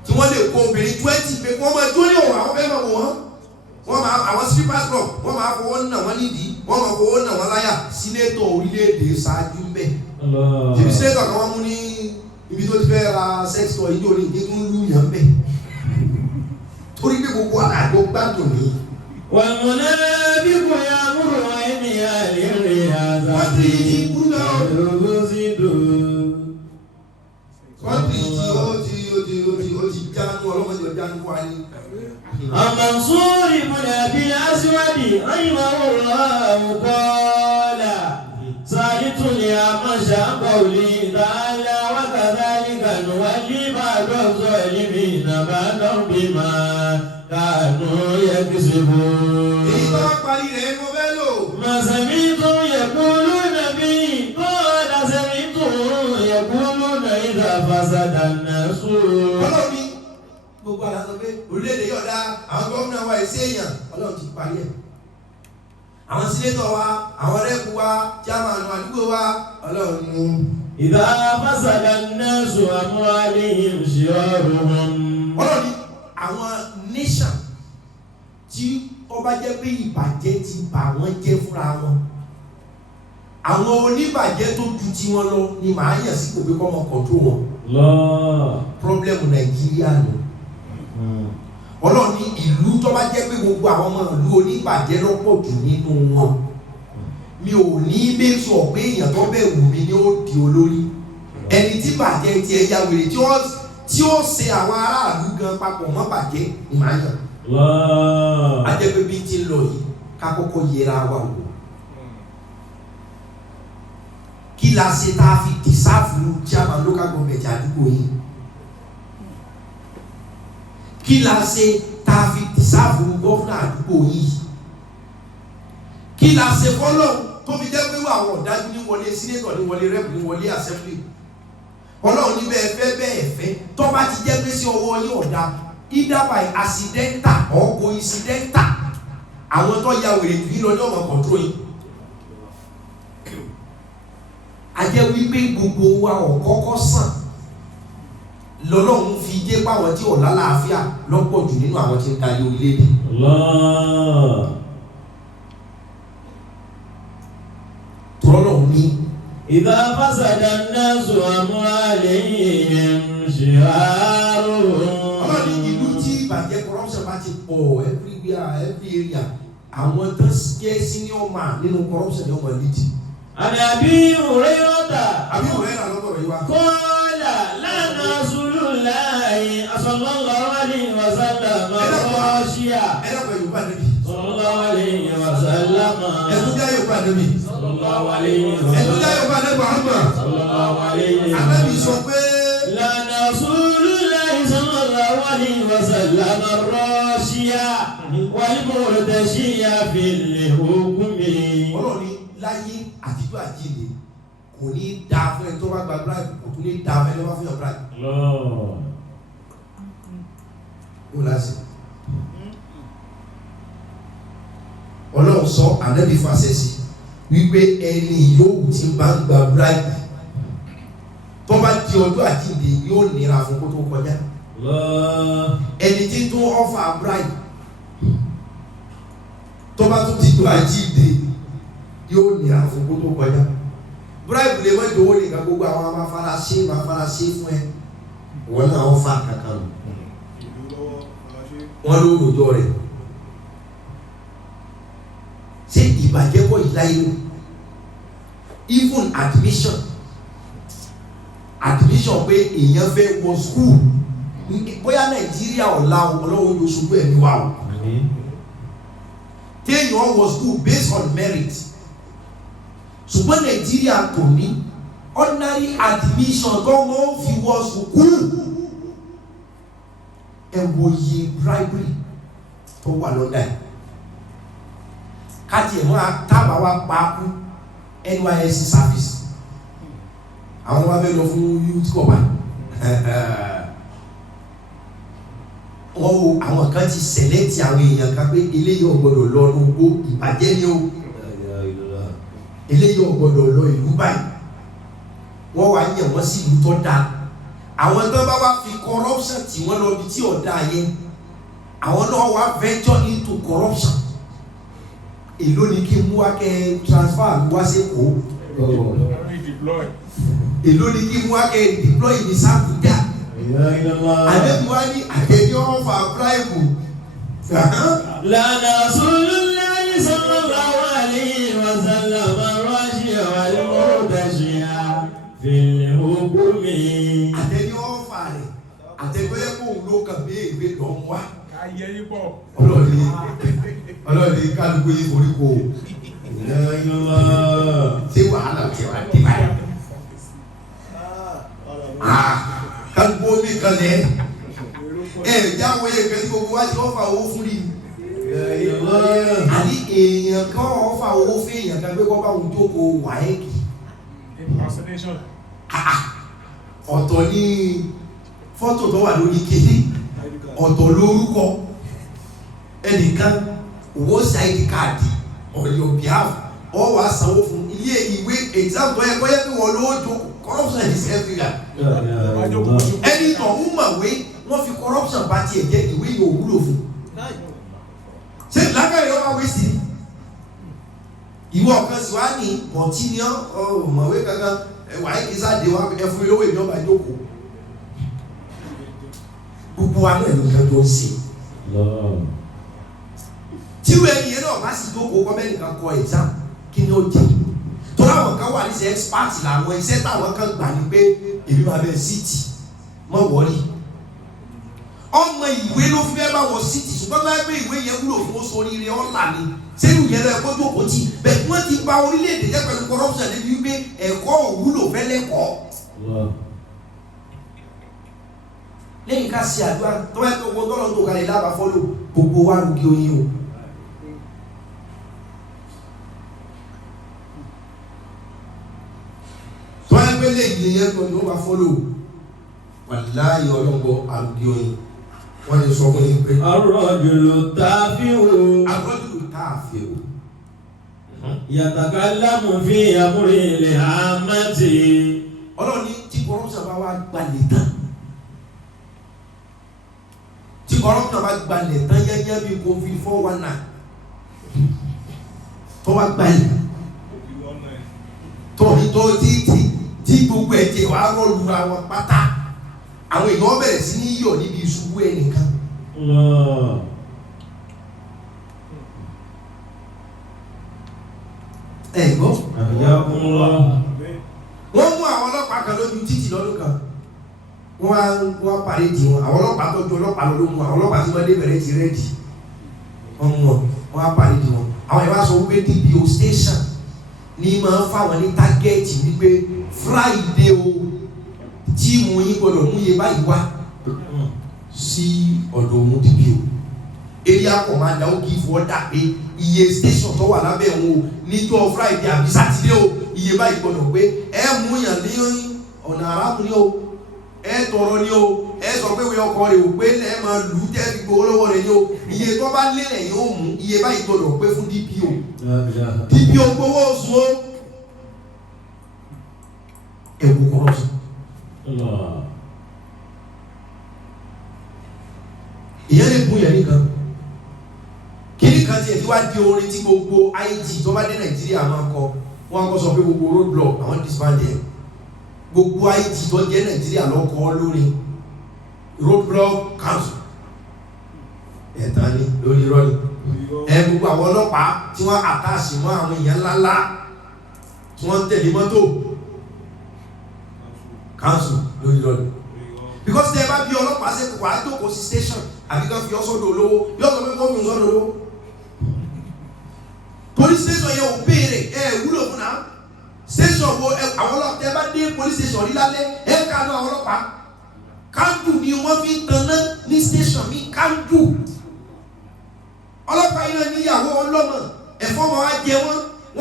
tí wọ́n lè kó obìnrin 20 pé wọ́n máa jó ní ọ̀rọ̀ àwọn fẹ́ máa wọ́n máa àwọn strippers club wọ́n máa fọwọ́ nà wọ́n nídìí wọ́n máa fọwọ́ nà wọ́n láyà sínétọ̀ orílẹ̀-èdè ṣáájú mbẹ́. jìbì sínétọ̀ kan wọ́n mú ní ibi tó ti fẹ́ ra sex toy ìjọ ní ìdí tó ń lù yàn mbẹ́. torí pé gbogbo àgbo gbádùn ní. wal-munafiqu ya'muru wa yanha lir-riyasati Mansur ibn Abil Aswad rahimahullah qala sa'altu al-Amasha qawli ta'ala wa kadhalika nuwalli ba'da az-zalimina ba'dan bima kanu yaksibun. èyí tó wá parí rẹ̀ mo fẹ́ lò. ma sami'tu yaquluna bi qala sami'tu yaquluna idha fasada an-nasu. gbogbo àlà sọ pé orílẹ̀-èdè yóò dá àwọn gómìnà wa èsì èèyàn ọlọ́run ti parí ẹ̀ àwọn sínétọ̀ wa àwọn rẹ́pù wa chairman àdúgbò wa ọlọ́run mú. idha fasada an-nasu amwalihim shiraruhum. ọlọ́run ní àwọn nation tí ó bá jẹ́ pé ìbàjẹ́ ti bà wọ́n jẹ́ fúnra wọn àwọn oníbàjẹ́ tó ju tiwọn lọ ni màá yàn sí kò pé kọ́ mọ kọ̀ọ̀tún wọn. pọ́blẹ́mù nàìjíríà nù. ọlọ́run ní ìlú tó bá jẹ́ pé gbogbo àwọn ọmọ ìlú oníbàjẹ́ lọ́pọ̀ jù nínú wọn mi ò ní méjì ọ̀pẹ èèyàn tó bẹ̀ wù mí ni ó di olórí ẹni tí bàjẹ́ ti ẹ̀yà wèrè tí ó ṣe àwọn aráàlú gan papọ̀ mọ́ bàjẹ́ ìmáyàn. ajẹ́pẹ́ bí ti lọ yìí ká kọ́kọ́ yẹra wa wò kí la ṣe tá a fi dìsáàfù chairman local government àdúgbò yìí kí la ṣe tá a fi dìsáàfù gọ́fúnà àdúgbò yìí kí la ṣe fọ́lọ́ tó fi jẹ́ pé àwọn ọ̀dájú ní wọlé sínétọ̀ ní wọlé rẹ́pù ní wọlé assembly ọlọ́run ní bẹ́ẹ̀ fẹ́ tó bá ti jẹ́ pé sí ọwọ́ yín ọ̀dà either by accidental or coincidental àwọn tó ya wèrè jù yín lọ ní ọmọ control yìí a jẹ́ wípé gbogbo wa ọ̀kọ́kọ́ sàn lọ́lọ́run fi jẹ́ páwọn tí ọ̀la láàfíà lọ́pọ̀ jù nínú àwọn tí ń darí orílẹ̀-èdè. tọ́lọ́run ní. idha fasada an-nasu amwalihim shiraruhum. ọlọ́run ní ìlú tí ìbàjẹ́ corruption bá ti pọ̀ everywhere every area àwọn tó jẹ́ senior man nínú corruption ni wọ́n máa lead. Àbí Hurairata. Àbí Hurairata lọ́gbọ̀rọ̀ yìí wá. Qala lana Rasulullahi sallallahu alaihi wa sallam rọ́ṣíà. Ẹ dàpọ̀ Yorùbá níbi. Sallallahu alaihi wa sallam. Ẹ̀dúnjá Yorùbá níbi. Sallallahu alaihi wa sallam. Ẹ̀dúnjá Yorùbá níbi Muhammad. Sallallahu alaihi wa sallam. Ànábì sọ pé. Lana Rasulullahi sallallahu alaihi wa sallam rọ́ṣíà. Wal murtashiya fil hukmi. Ọlọ́run ní láyé àtijọ́ àjíǹde kò ní dáa fún ẹni tó bá gba bribe kò tún ní dáa fún ẹni tó bá fún yàn bribe. ó lásì. ọlọ́run sọ ànábì fàṣẹ sí wípé ẹni yòówù tí bá ń gba bribe tó bá di di ọjọ́ àjíǹde yóò nira fún kó tó kọjá. Ẹni tí tó offer bribe tó bá tún ti tó àjíǹde yóò nira fún kó tó kọjá. Bribe lè má jowó nìkan, gbogbo àwọn afárasí fún ẹ wọ́n náà offer kankan wọ́n ló rojọ́ rẹ̀. Ṣé ìbàjẹ́ kọ́ yìí láyé lò? Even admission pé èèyàn fẹ́ wọ school bóyá Nàìjíríà ọ̀la ọlọ́wọ́ yóò ṣubú ẹ̀mí wa o. Téèyàn wọ school based on merit. Ṣùgbọ́n Nàìjíríà kò ní ordinary admission tó wọ́n fi wọ school. Ẹ wo iye bribery tó wà lọ́dà yìí. Káàtì ẹ̀ mọ́ tábà wá pàákú NYSC service. Àwọn wá fẹ́ lọ fún youth corps. Wọ́n wo àwọn kan ti select àwọn èèyàn kan pé eléyìí ò gbọdọ̀ lọ lógbó ìbàjẹ́ ni o. Eléyìí ò gbọdọ̀ lọ ìlú báyìí. Wọ́n wá yẹ̀ wọ́n sí ìlú tó dáa. Àwọn tó bá wá fi corruption tí wọ́n lọ bí tí ọ̀dà yẹn. Àwọn náà wá venture into corruption. Èló ni kí n mú wá kẹ́ transfer mi wá sí Èkó. Èló ni kí n mú wá kẹ́ deploy mi sábùdá. Àdébí wá ní àjẹjọ́ ọ̀fà bribe. Lana Rasulullahi sallallahu alayhi wa sallam rashiya wal murtashiya fil hukmi. Àjẹjọ́ ọ̀fà rẹ̀ àjẹjọ́ yẹ kó òun ló kàn bí èwe lọ ń wá. Ọlọ́ọ̀ni kálukú yìí forí ko. Ṣé wàhálà tí wàá dé báyìí? Kálukú omi kan lẹ̀. Jáwé kẹ́lí gbogbo wá sí ọ̀fà owó fún rí. Àní èèyàn kan ọ̀fà owó fún èèyàn kan pé kọ́ bá òun jókòó wáyéèkì. Ọ̀tọ̀ ní fọ́tò tó wà lórí kéde, ọ̀tọ̀ lórúkọ ẹnìkan owó ṣáìdì káàdì on your behalf ọ wàá sanwó fún ilé ìwé exam tó yẹ kó yẹ kí wọn lówó jó corruption is everywhere. Ẹni ọ̀hún mọ̀wé wọ́n fi corruption bá tiẹ̀ jẹ́ ìwé yóò wúlò fún. Ṣé lágbàáyé lọ́wọ́ wé sí ìwọ kan sì wá ní continuous mọ̀wé kankan wàá kí sáde wá ẹfun ilé owó ìjọba ìjókòó. Gbogbo wa náà ló ń gbẹ́ tó ń ṣe. Tí wọ́n ẹni yẹn náà bá sì jókòó kọ́mẹ́nì kan kọ exam kí ni ó jẹ́? Tó láwọn kan wà ní ṣe expert làwọn iṣẹ́ táwọn kan gbà ní pé èmi máa bẹ síìtì mọ́ wọ́ọ̀rì. Ọmọ ìwé ló fi fẹ́ bá wọ síìtì ṣùgbọ́n bá gbé ìwé yẹn wúlò fún oṣù oríire ọ̀la ni. Sẹ́nu yẹn lọ ẹ̀kọ́ jókòó tì bẹ́ẹ̀ wọ́n ti bà orílẹ̀-èdè jẹ́ pẹ̀lú corruption débi wípé ẹ̀kọ́ òwúlò fẹ́ lẹ́kọ̀ọ́. Lẹ́yìn ká ṣe àdúrà tó bá tó gbogbo tọ́lọ́ tó kalẹ̀ lábàá fọ́lò gbogbo wa lùgì oyin o. Tó bá gbé lè yẹ yẹn tó ní ó bá fọ́lò wàláyé ọlọ́gbọ́ àlùgì oyin. Wọ́n lè sọ fún yín pé. Ar-rajulu tafi'u. Ar-rajulu tafi'u. Yatakallamu fi amril ammati. Ọlọ́ni tí corruption bá wá gbalẹ̀ tán. Tí corruption bá gbalẹ̀ tán yẹ́yẹ́ bí COVID-419 tó wá gbalẹ̀ tó tí gbogbo ẹ̀jẹ̀ wá rọ̀lù àwọn pátá àwọn èèyàn bẹ̀rẹ̀ sí ní yọ̀ níbi ìṣubú ẹnìkan. Ẹ gbọ́? Wọ́n mú àwọn ọlọ́pàá kan lójú títì lọ́dún kan. Wọ́n parí di wọn. Àwọn ọlọ́pàá tó ju ọlọ́pàá ló mú àwọn ọlọ́pàá tí wọ́n dé bẹ̀rẹ̀ ti rẹ́dì. Wọ́n mú wọn. Wọ́n parí di wọn. Àwọn ìwà sọ wípé DPO station ní máa ń fáwọn ní tágẹ́ẹ̀tì wípé Friday o tíìmù yín gbọ́dọ̀ mú iye báyìí wá sí ọ̀dọ̀ òun DPO. Area commander ó kì í fọ́ dà pé iye station tó wà lábẹ́ wọn o níjọ́ Friday àbí Saturday o iye báyìí gbọ́dọ̀ pé ẹ mú yàn ní ọ̀nà arákùnrin o ẹ tọrọ ni o ẹ sọ pé wíwọ ọkọ rẹ ò pé ẹ máa lù ú jẹ́ gbogbo lọ́wọ́ rẹ ni o iye tó bá lé lẹ́yìn ó mú iye báyìí gbọ́dọ̀ pé fún DPO DPO gbowó oṣù o ẹ̀wù corruption ìyẹn lè bú yẹn nìkan kíní kan tiẹ̀ tí wàá di orin tí gbogbo IG tó bá dé Nàìjíríà máa kọ wọ́n á kọ́ sọ pé gbogbo road block àwọn disband yẹn gbogbo IG tó jẹ́ Nàìjíríà lọ́kọ́ lórí road block council ẹ̀ta ni lórí rọ́ọ̀lì gbogbo àwọn ọlọ́pàá tí wọ́n àtàṣì mọ́ àwọn èèyàn ńláńlá tí wọ́n tẹ̀lé mọ́tò council lórí rọ́ọ̀lì because tẹ́ bá bí ọlọ́pàá ṣe wà á jókòó sí station àbí kan fi ọ́sọ́dọ̀ olówó yóò sọ pé kó fi ọ́sọ́dọ̀ olówó police station yẹn ò béèrè wúlò fún náà station wo àwọn ọlọ́pàá tẹ́ bá dé police station rí lálẹ́ kánú àwọn ọlọ́pàá kándù ni wọ́n fi ń tanná ní station ní kándù ọlọ́pàá yìí náà níyàwó ọlọ́mọ ẹ̀fọ́ wọn á jẹ wọ́n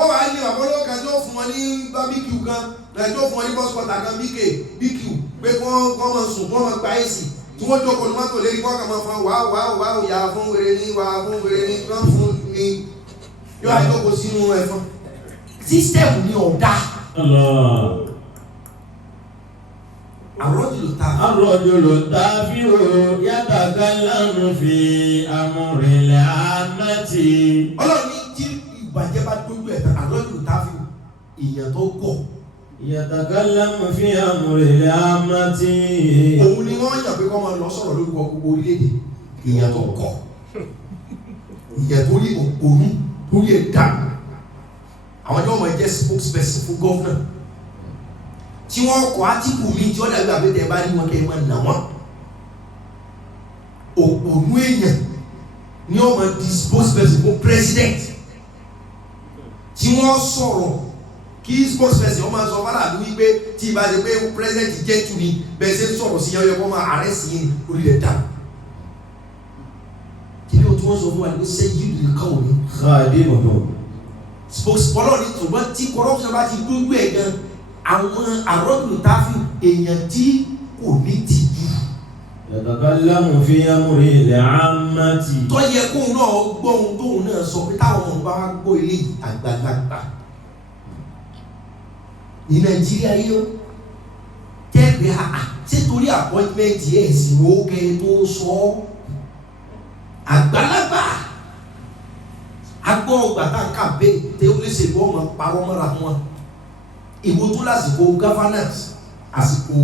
wà á lé àwọn ọlọ́kà tó fún wọn ní barbecue kan tó fún wọn ní bọ́sùpọ̀tà kan bq pé wọ́n máa sùn wọ́n máa gba èsì tí wọ́n jókòó ní mọ́tò lérí wọ́n kà máa fún wà yà fún wèrè ní wà fún wèrè ní wọ́n fún ní yóò àjókòó sínú ẹ̀fọ́ sísítẹ̀mù ní ọ̀dà. الرجل التافه يتكلم في أمر العامة. Ọlọ́run ní tí ìbàjẹ́ bá dójú ẹ̀ tán الرجل التافه èèyàn tó gọ̀. يتكلم في أمر العامة. Òun ni wọ́n yàn pé kọ́ máa lọ sọ̀rọ̀ lórúkọ gbogbo orílẹ̀-èdè èèyàn tó gọ̀. Èèyàn tó rí òpònú tó rí ẹ̀dá. Àwọn ni wọ́n máa jẹ́ spokesperson fún gọ́fúnà. Tí wọ́n kọ́ átíkù mi tí wọ́n dàgbà pé tẹ́ bá ní wọn kẹ́ ẹ máa nà wọ́n òpònú èèyàn ní ọmọ dispose person fún president tí wọ́n sọ̀rọ̀ kí spokesperson wọ́n máa sọ fara àdúgbò wípé tí ìbá ṣe pé president jẹ́ tù ní bẹ́ẹ̀ ṣe ń sọ̀rọ̀ sí yẹn kó máa arrest yín orí rẹ̀ dà kí ni o tí wọ́n sọ fún wa ní sẹ́yìn ìlú kan òní. spokesperson ní ṣùgbọ́n tí corruption bá ti dójú ẹ̀ gan àwọn àrọ́dùn táfì èèyàn tí kò ní tìjú. Yatakallamu fi amri al-ammati. Tó yẹ kóun náà gbọ́ ohun tóun náà sọ pé táwọn ọmọ bá wá gbọ́ ilé àgbàlagbà. Ní Nàìjíríà yìí ó tẹ́gbẹ́ ṣé torí appointment ẹ̀ sì wó kẹ́ tó sọ àgbàlagbà. Agbọ́ ọgbà tá a kà bẹ́ẹ̀ tẹ́ ó lè ṣèlú ọmọ parọ́ mọ́ra wọn. Ìwọ tó lásìkò governance àsìkò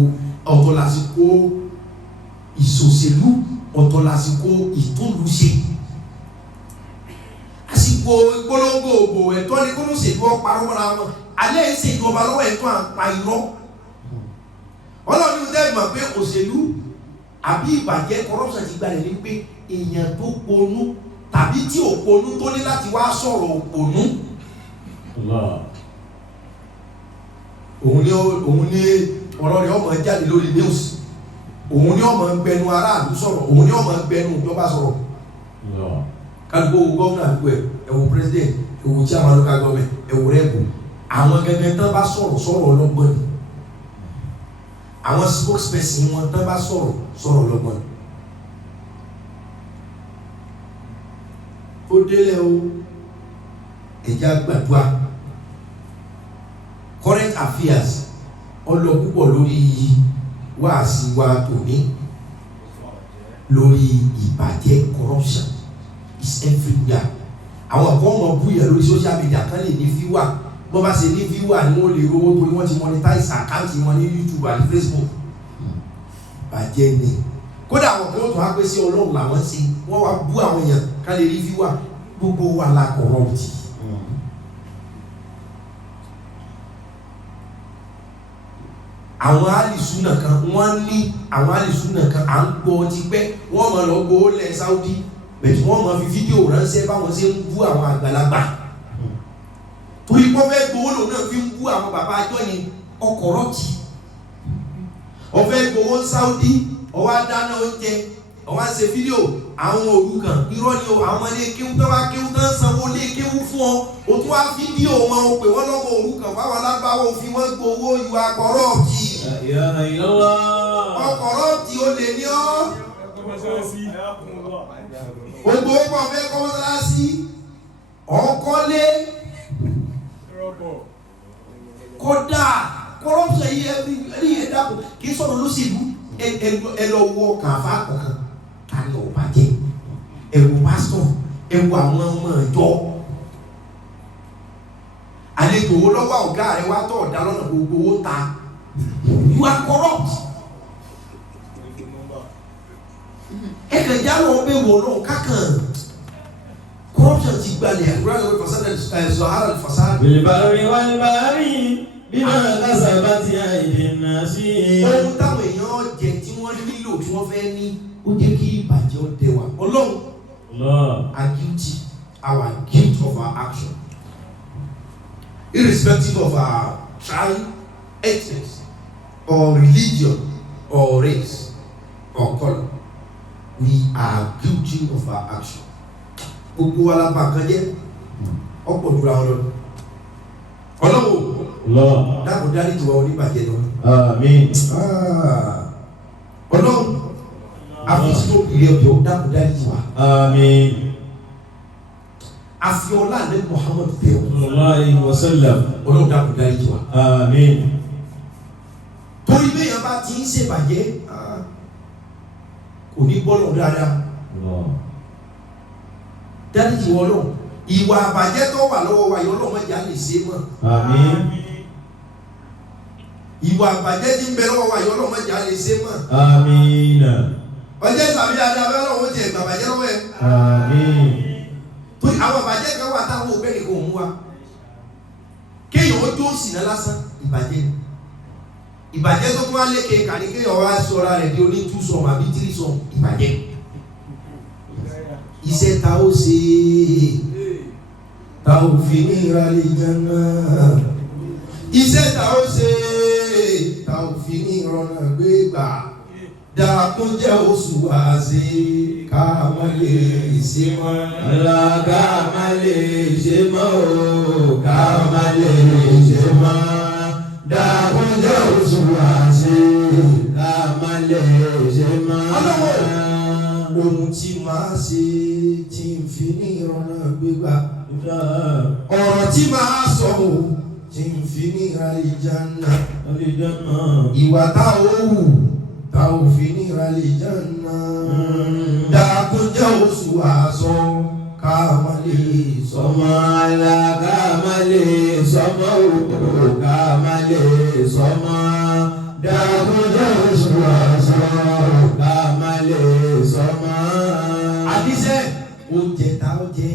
ọ̀tọ̀ lásìkò ìṣòṣèlú ọ̀tọ̀ lásìkò ìtúnlùṣe àsìkò ìpolongo òbò ẹ̀tọ́ ni kó ló ṣèlú ọ̀pá rọ́mọ́ra wọn alẹ́ ìṣèjọba lọ́wọ́ ẹ̀tọ́ àpá irọ́ ọlọ́run dẹ́gbà pé òṣèlú àbí ìbàjẹ́ corruption ti gbalẹ̀ ní pé èèyàn tó ponú tàbí tí ò ponú tó ní láti wá sọ̀rọ̀ òponú. Òun ni ọ̀rọ̀ rẹ̀ ọmọ jáde lórí news òun ni ọmọ gbẹnu aráàlú sọ̀rọ̀ òun ni ọmọ gbẹnu ìjọba sọ̀rọ̀ kálukó gọ́ọ̀nà àdúgbò ẹ̀wò president ẹ̀wò chairman local government ẹ̀wò rẹ́pù àwọn gẹ́gẹ́ tán bá sọ̀rọ̀ ọlọ́gbọ́n ni àwọn spokesperson wọn tán bá sọ̀rọ̀ ọlọ́gbọ́n ni. Ó délẹ̀ o ẹ̀já gbàdúrà current affairs ọlọ púpọ̀ lórí wáàsí wa tòní lórí ìbàjẹ́ corruption is everywhere àwọn kan mọ̀ búyà lórí social media kan lè ní fíwà bọ́n bá ṣe ní fíwà ni wọ́n lè rówó torí wọ́n ti monetize àkáǹtì wọn ní YouTube àti Facebook bàjẹ́ ni kódà àwọn kan tó wá pé sí ọlọ́run làwọn ṣe wọ́n wá bú àwọn èèyàn ká lè rí fíwà gbogbo wa la corrupt. Àwọn alìsúnà kan wọ́n ní àwọn alìsúnà kan à ń gbọ́ ti pẹ́ wọ́n máa lọ gbowó lẹ̀ Saudi bẹ̀tù wọ́n máa fi fídíò ránṣẹ́ báwọn ṣe ń bú àwọn àgbàlagbà torí pọ́ fẹ́ gbowó lòun náà fi ń bú àwọn bàbá àjọ yẹn ọkọ̀ rọ́ọ̀tì ọ̀fẹ́ gbowó Saudi ọwọ́ adáná oúnjẹ ọwọ́ ṣe fídíò àwọn òrukàn irọ́ ni àwọn ọmọdé kéwú tó wá kéwú tó ń sanwó lé kéwú fún ọ o tún wá fídíò wọn o pè wọ́n lọ́wọ́ òrukàn fáwọn alábáwọ̀ òfin wọ́n gbowó ìwà kọ̀rọ̀ọ̀tì ọkọ̀rọ̀ọ̀tì ó lè ní ọ́ gbogbo ọkọ̀ fẹ́ kọ́ mọ́sálásí ọkọ́lé kódà corruption yìí ẹni ẹ̀dá kì kí sọ̀rọ̀ lóṣèlú ẹ lọ wọ kàfá kọ̀ọ̀kan ta ni ọba jẹ́ ẹ wo pásítọ̀ ẹ wo àwọn ọmọ ìjọ àlejò owó lọ́wọ́ ọ̀gá rẹ wá tọ̀ ọ̀dà lọ́nà gbogbo owó ta you are corrupt ẹ kàn já lọ pé wò lọ kákan corruption ti gbalẹ̀ àdúrà lọ́wọ́ fasad Sahara fasad. bilbari walbari bima kasabati aydin nasi. ohun táwọn èèyàn jẹ tí wọ́n nílò tí wọ́n fẹ́ ní ó jẹ́ kí ìbàjẹ́ ó dé wa Ọlọ́run are guilty our guilt of our action irrespective of our tribe, ethnic or religion or race or color we are guilty of our action. Gbogbo wa la ba kan jẹ́ ọ̀pọ̀ dura Ọlọ́run Ọlọ́run dákun dárí jù wá oníbàjẹ́ lọ. Àmín. Ọlọ́run àfisílò ìrẹ́ ọjọ́ dákun dárí jù wá. Àmín. Àfiọ́lá ní Muhammad bẹ́ẹ̀ sallallahu alaihi wasallam. Ọlọ́run dákun dárí jù wá. Àmín. Torí bẹ́ẹ̀ yẹn bá ti ń ṣèbàjẹ́ kò ní bọ́lọ̀ dáadáa. Dárí jù wá Ọlọ́run. Ìwà àbàjẹ́ tó wà lọ́wọ́ wa yọ Ọlọ́run ẹ̀já lè ṣe mọ́. Àmín. Ìwà àbàjẹ́ tí ń bẹ lọ́wọ́ wa yọ Ọlọ́run ẹ̀já lè ṣe mọ́. Àmín. Ọjọ́ ìsàmì dáadáa bẹ́ẹ̀ Ọlọ́run ti ẹ̀gbà àbàjẹ́ lọ́wọ́ ẹ̀. Àmín. Torí àwọn àbàjẹ́ kan wà táwọn òbẹ́ni kò mú wa. Kéèyàn ó tó sìnà lásán ìbàjẹ́. Ìbàjẹ́ tó tún wá lékè kàní kéèyàn wá sọra rẹ̀ di oní 2 sọ̀m àbí 3 sọ̀m ìbàjẹ́. Iṣẹ́ ta ó ṣe ta ò fi ní ìrọ̀lẹ́ jẹ́nà. Iṣẹ́ ta ó ṣe ta ò fi ní ìrọ̀nà gbé gbà. Dákun jẹ́ oṣù àṣẹ ká má lè ṣe mọ́. Ká má lè ṣe mọ́ o, ká má lè ṣe mọ́. Dákun jẹ́ oṣù àṣẹ ká má lè ṣe mọ́. Ohun tí màá ṣe tí ń fi ní ìrọ̀nà gbégbá. Ọ̀rọ̀ tí màá sọ o tí ń fi ní àlìjánnà. Ìwà tá ò hù tá ò fi ní àlìjánnà. Dákun jẹ́ oṣù àṣọ ká má lè sọmọ. Ká má lè sọmọ o, ká má lè sọmọ. Dákun jẹ́ oṣù àṣọ ká má lè sọmọ. Àdìsẹ́ oúnjẹ tá ó jẹ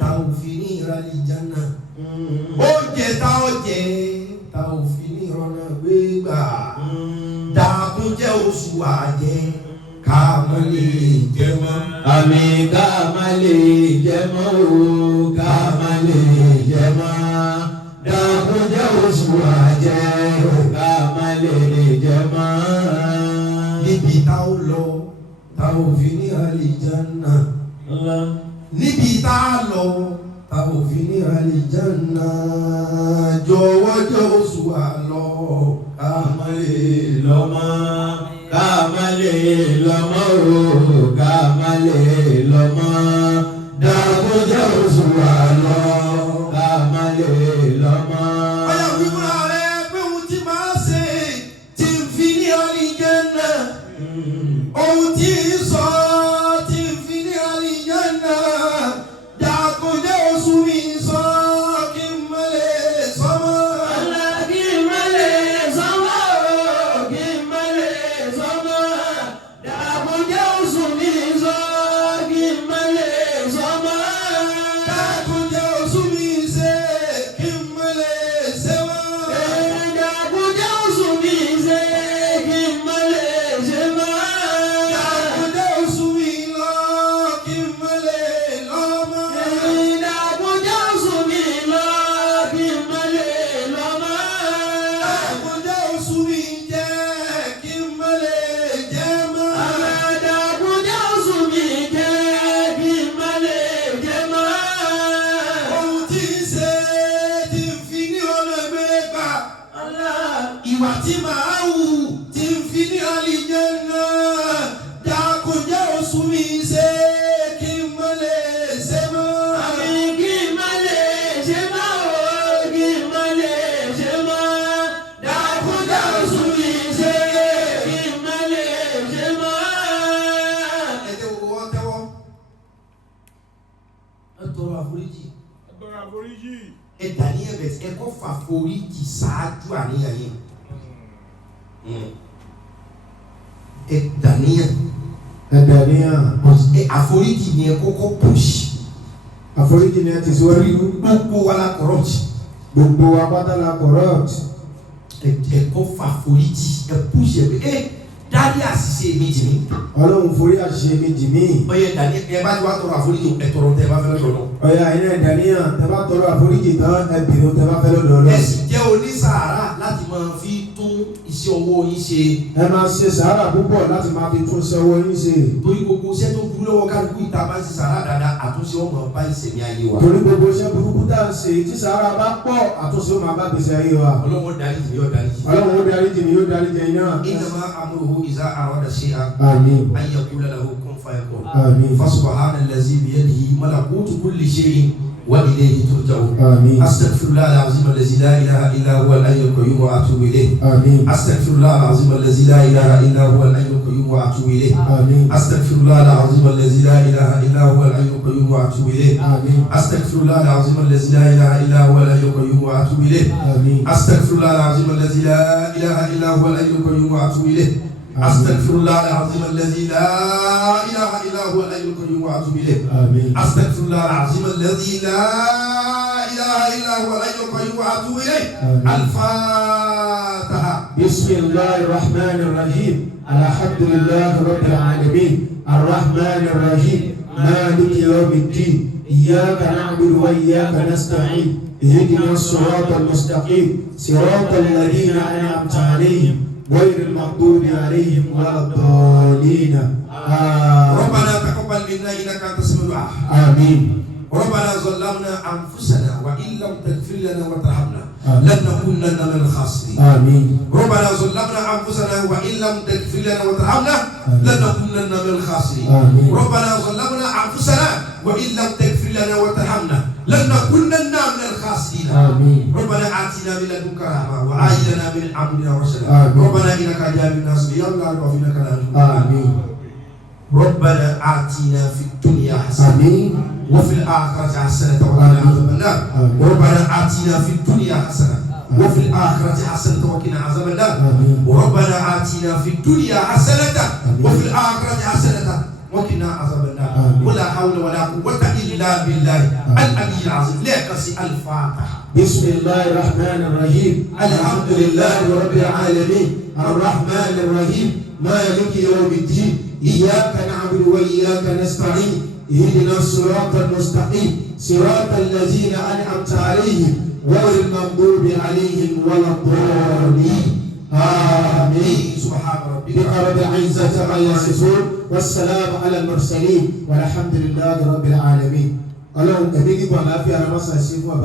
tá ò fi ní àlìjánnà. Oúnjẹ tá ó jẹ tá ò fi ní ìrọ̀nà gbégbà. Dákun jẹ́ oṣù àjẹ ká má lè jẹ mọ́. Àmín. Ká má lè jẹ mọ́ o, ká má lè jẹ mọ́. Dákun jẹ́ oṣù àjẹ ká má lè jẹ mọ́. Níbi tá ó lọ tá ò fi ní àlìjánnà. Níbi tá a lọ tá ò fi ní àlìjánnà. Jọ̀wọ́ jẹ́ oṣù àlọ́ ká má lè lọ mọ́. Ká má lè lọ mọ́ o, ká má lè lọ mọ́. Dákun jẹ́ oṣù àlọ́ ká má lè lọ mọ́. Ọ̀yà wíwúra rẹ̀ pé ohun tí màá ṣe tí ń fi ní àlìjánnà. Ohun tí ń sọ tí ń fi ní àlìjánnà. Dákun jẹ́ oṣù mi sọ kí n má lè sọ mọ́. Kí n má lè sọ mọ́ o, kí n má lè sọ mọ́. Dákun jẹ́ oṣù mi sọ kí n má lè sọ mọ́. Dákun jẹ́ oṣù mi ṣe kí n má lè ṣe mọ́. Dákun jẹ́ oṣù mi ṣe kí n má lè ṣe mọ́. Dákun jẹ́ oṣù mi lọ kí n má lè lọ mọ́. Dákun jẹ́ oṣù mi lọ kí n má lè lọ mọ́. Dákun jẹ́ oṣù mi jẹ́ kí n má lè jẹ́ mọ́. Dákun jẹ́ oṣù mi jẹ́ kí n má lè jẹ mọ́. Ohun tí ń ṣe tí ń fi ní ọ̀nà gbé gbà. Ìwà tí màá hù tí ń fi ní àlìjánnà. Dákun jẹ́ oṣù mi ṣe kí n má lè ṣe mọ́. Kí n má lè ṣe mọ́ o, kí n má lè ṣe mọ́. Dákun jẹ́ oṣù mi ẹ dàníyàn bẹ̀ ẹ kọ́ fà foríjì ṣáájú àníyàn yìí. Ẹ dàníyàn. Àforíjì ni ẹ kọ́kọ́ push. Àforíjì ni ẹ ti síwájú. Gbogbo wa la corrupt. Gbogbo wa pátá la corrupt. Ẹ kọ́ fà foríjì ẹ push ẹ bẹ dárí àṣìṣe mi jì mí. Ọlọ́run forí àṣìṣe mi jì mí. Ọyẹ dàníyàn ẹ bá ti wá tọrọ àforíjì ẹ tọrọ tẹ ẹ bá fẹ́ lọ́dọ̀ lọ. Ọ̀yà iná ìdàníyàn ẹ bá tọrọ àforíjì tán ẹ bèrè tẹ bá fẹ́ lọ́dọ̀ lọ. Ẹ sì jẹ́ onísàárà láti máa fi tún iṣẹ́ ọwọ́ yín ṣe. Ẹ máa ṣe sàárà púpọ̀ láti máa fi tún iṣẹ́ ọwọ́ yín ṣe. Torí gbogbo iṣẹ́ tó burú lọ́wọ́ kálukú ìta máa ń ṣe sàárà dáadáa àtúnṣe ọmọ bá ìṣẹ̀mí ayé wa. Torí gbogbo iṣẹ́ burúkú tá à ń ṣe tí sàárà bá pọ̀ àtúnṣe ó máa bá gbèsè ayé wa. Ọlọ́run darí jì mí yóò darí jì. Ọlọ́run ó darí jì mí yóò darí jì iná. Innama amruhu iza arada shay'an Àmín. an yaqula lahu kun fayakun. Àmín. Fasubhana allazi biyadihi malakutu kulli shay'in wa ilayhi turja'un. Àmín. Astaghfirullah al-azim allazi la ilaha illa huwa al-hayyul qayyum wa atubu ilayh. Àmín. Astaghfirullah al-azim allazi la ilaha illa huwa al-hayyul qayyum wa atubu ilayh. Àmín. Astaghfirullah al-azim allazi la ilaha illa huwa al-hayyul qayyum wa atubu ilayh. Àmín. Astaghfirullah al-azim allazi la ilaha illa huwa al-hayyul qayyum wa atubu ilayh. Àmín. Astaghfirullah al-azim allazi la ilaha illa huwa al-hayyul qayyum wa atubu ilayh. Astaghfirullah al-azim allazi la ilaha illa huwa al-hayyul qayyum wa atubu ilayh. Àmín. Astaghfirullah al-azim allazi la ilaha illa huwa al-hayyul qayyum wa atubu ilayh. Al-Fatiha. Bismillahir Rahmanir Rahim. Alhamdulillahi Rabbil Alamin. Ar-Rahmanir Rahim. Maliki yawmiddin. Iyyaka na'budu wa iyyaka nasta'in. اهدنا الصراط المستقيم صراط الذين أنعمت عليهم غير المغضوب عليهم ولا الضالين. ربنا تقبل منا إنك أنت السميع الدعاء. آمين. ربنا ظلمنا أنفسنا وإن لم تغفر لنا وترحمنا لنكونن من الخاسرين. آمين. ربنا ظلمنا أنفسنا وإن لم تغفر لنا وترحمنا لنكونن من الخاسرين. آمين. ربنا ظلمنا أنفسنا وإن لم تغفر لنا وترحمنا لنكونن من الخاسرين. آمين. ربنا آتنا من لدنك رحمة وهيئ لنا من أمرنا رشدا. آمين. ربنا إنك جامع الناس ليوم لا ريب فيه إنك لا تخلف. آمين. ربنا آتنا في الدنيا حسنة آمين. وفي الآخرة حسنة وقنا عذاب النار. ربنا آتنا في الدنيا حسنة وفي الآخرة حسنة وقنا عذاب النار. وربنا آتنا في الدنيا حسنة وفي الآخرة حسنة وقنا عذاب النار. ولا حول ولا قوة إلا بالله العلي العظيم. ليكسي الفاتحة. بسم الله الرحمن الرحيم. الحمد لله رب العالمين الرحمن الرحيم مالك يوم الدين إياك نعبد وإياك نستعين اهدنا الصراط المستقيم صراط الذين أنعمت عليهم غير المغضوب عليهم ولا الضالين. آمين. سبحان ربك رب العزة عما يصفون والسلام على المرسلين والحمد لله رب العالمين. Ọlọ́run ẹ̀mí gígùn àlàáfíà ara mọ́sàn-án ṣe fún wa.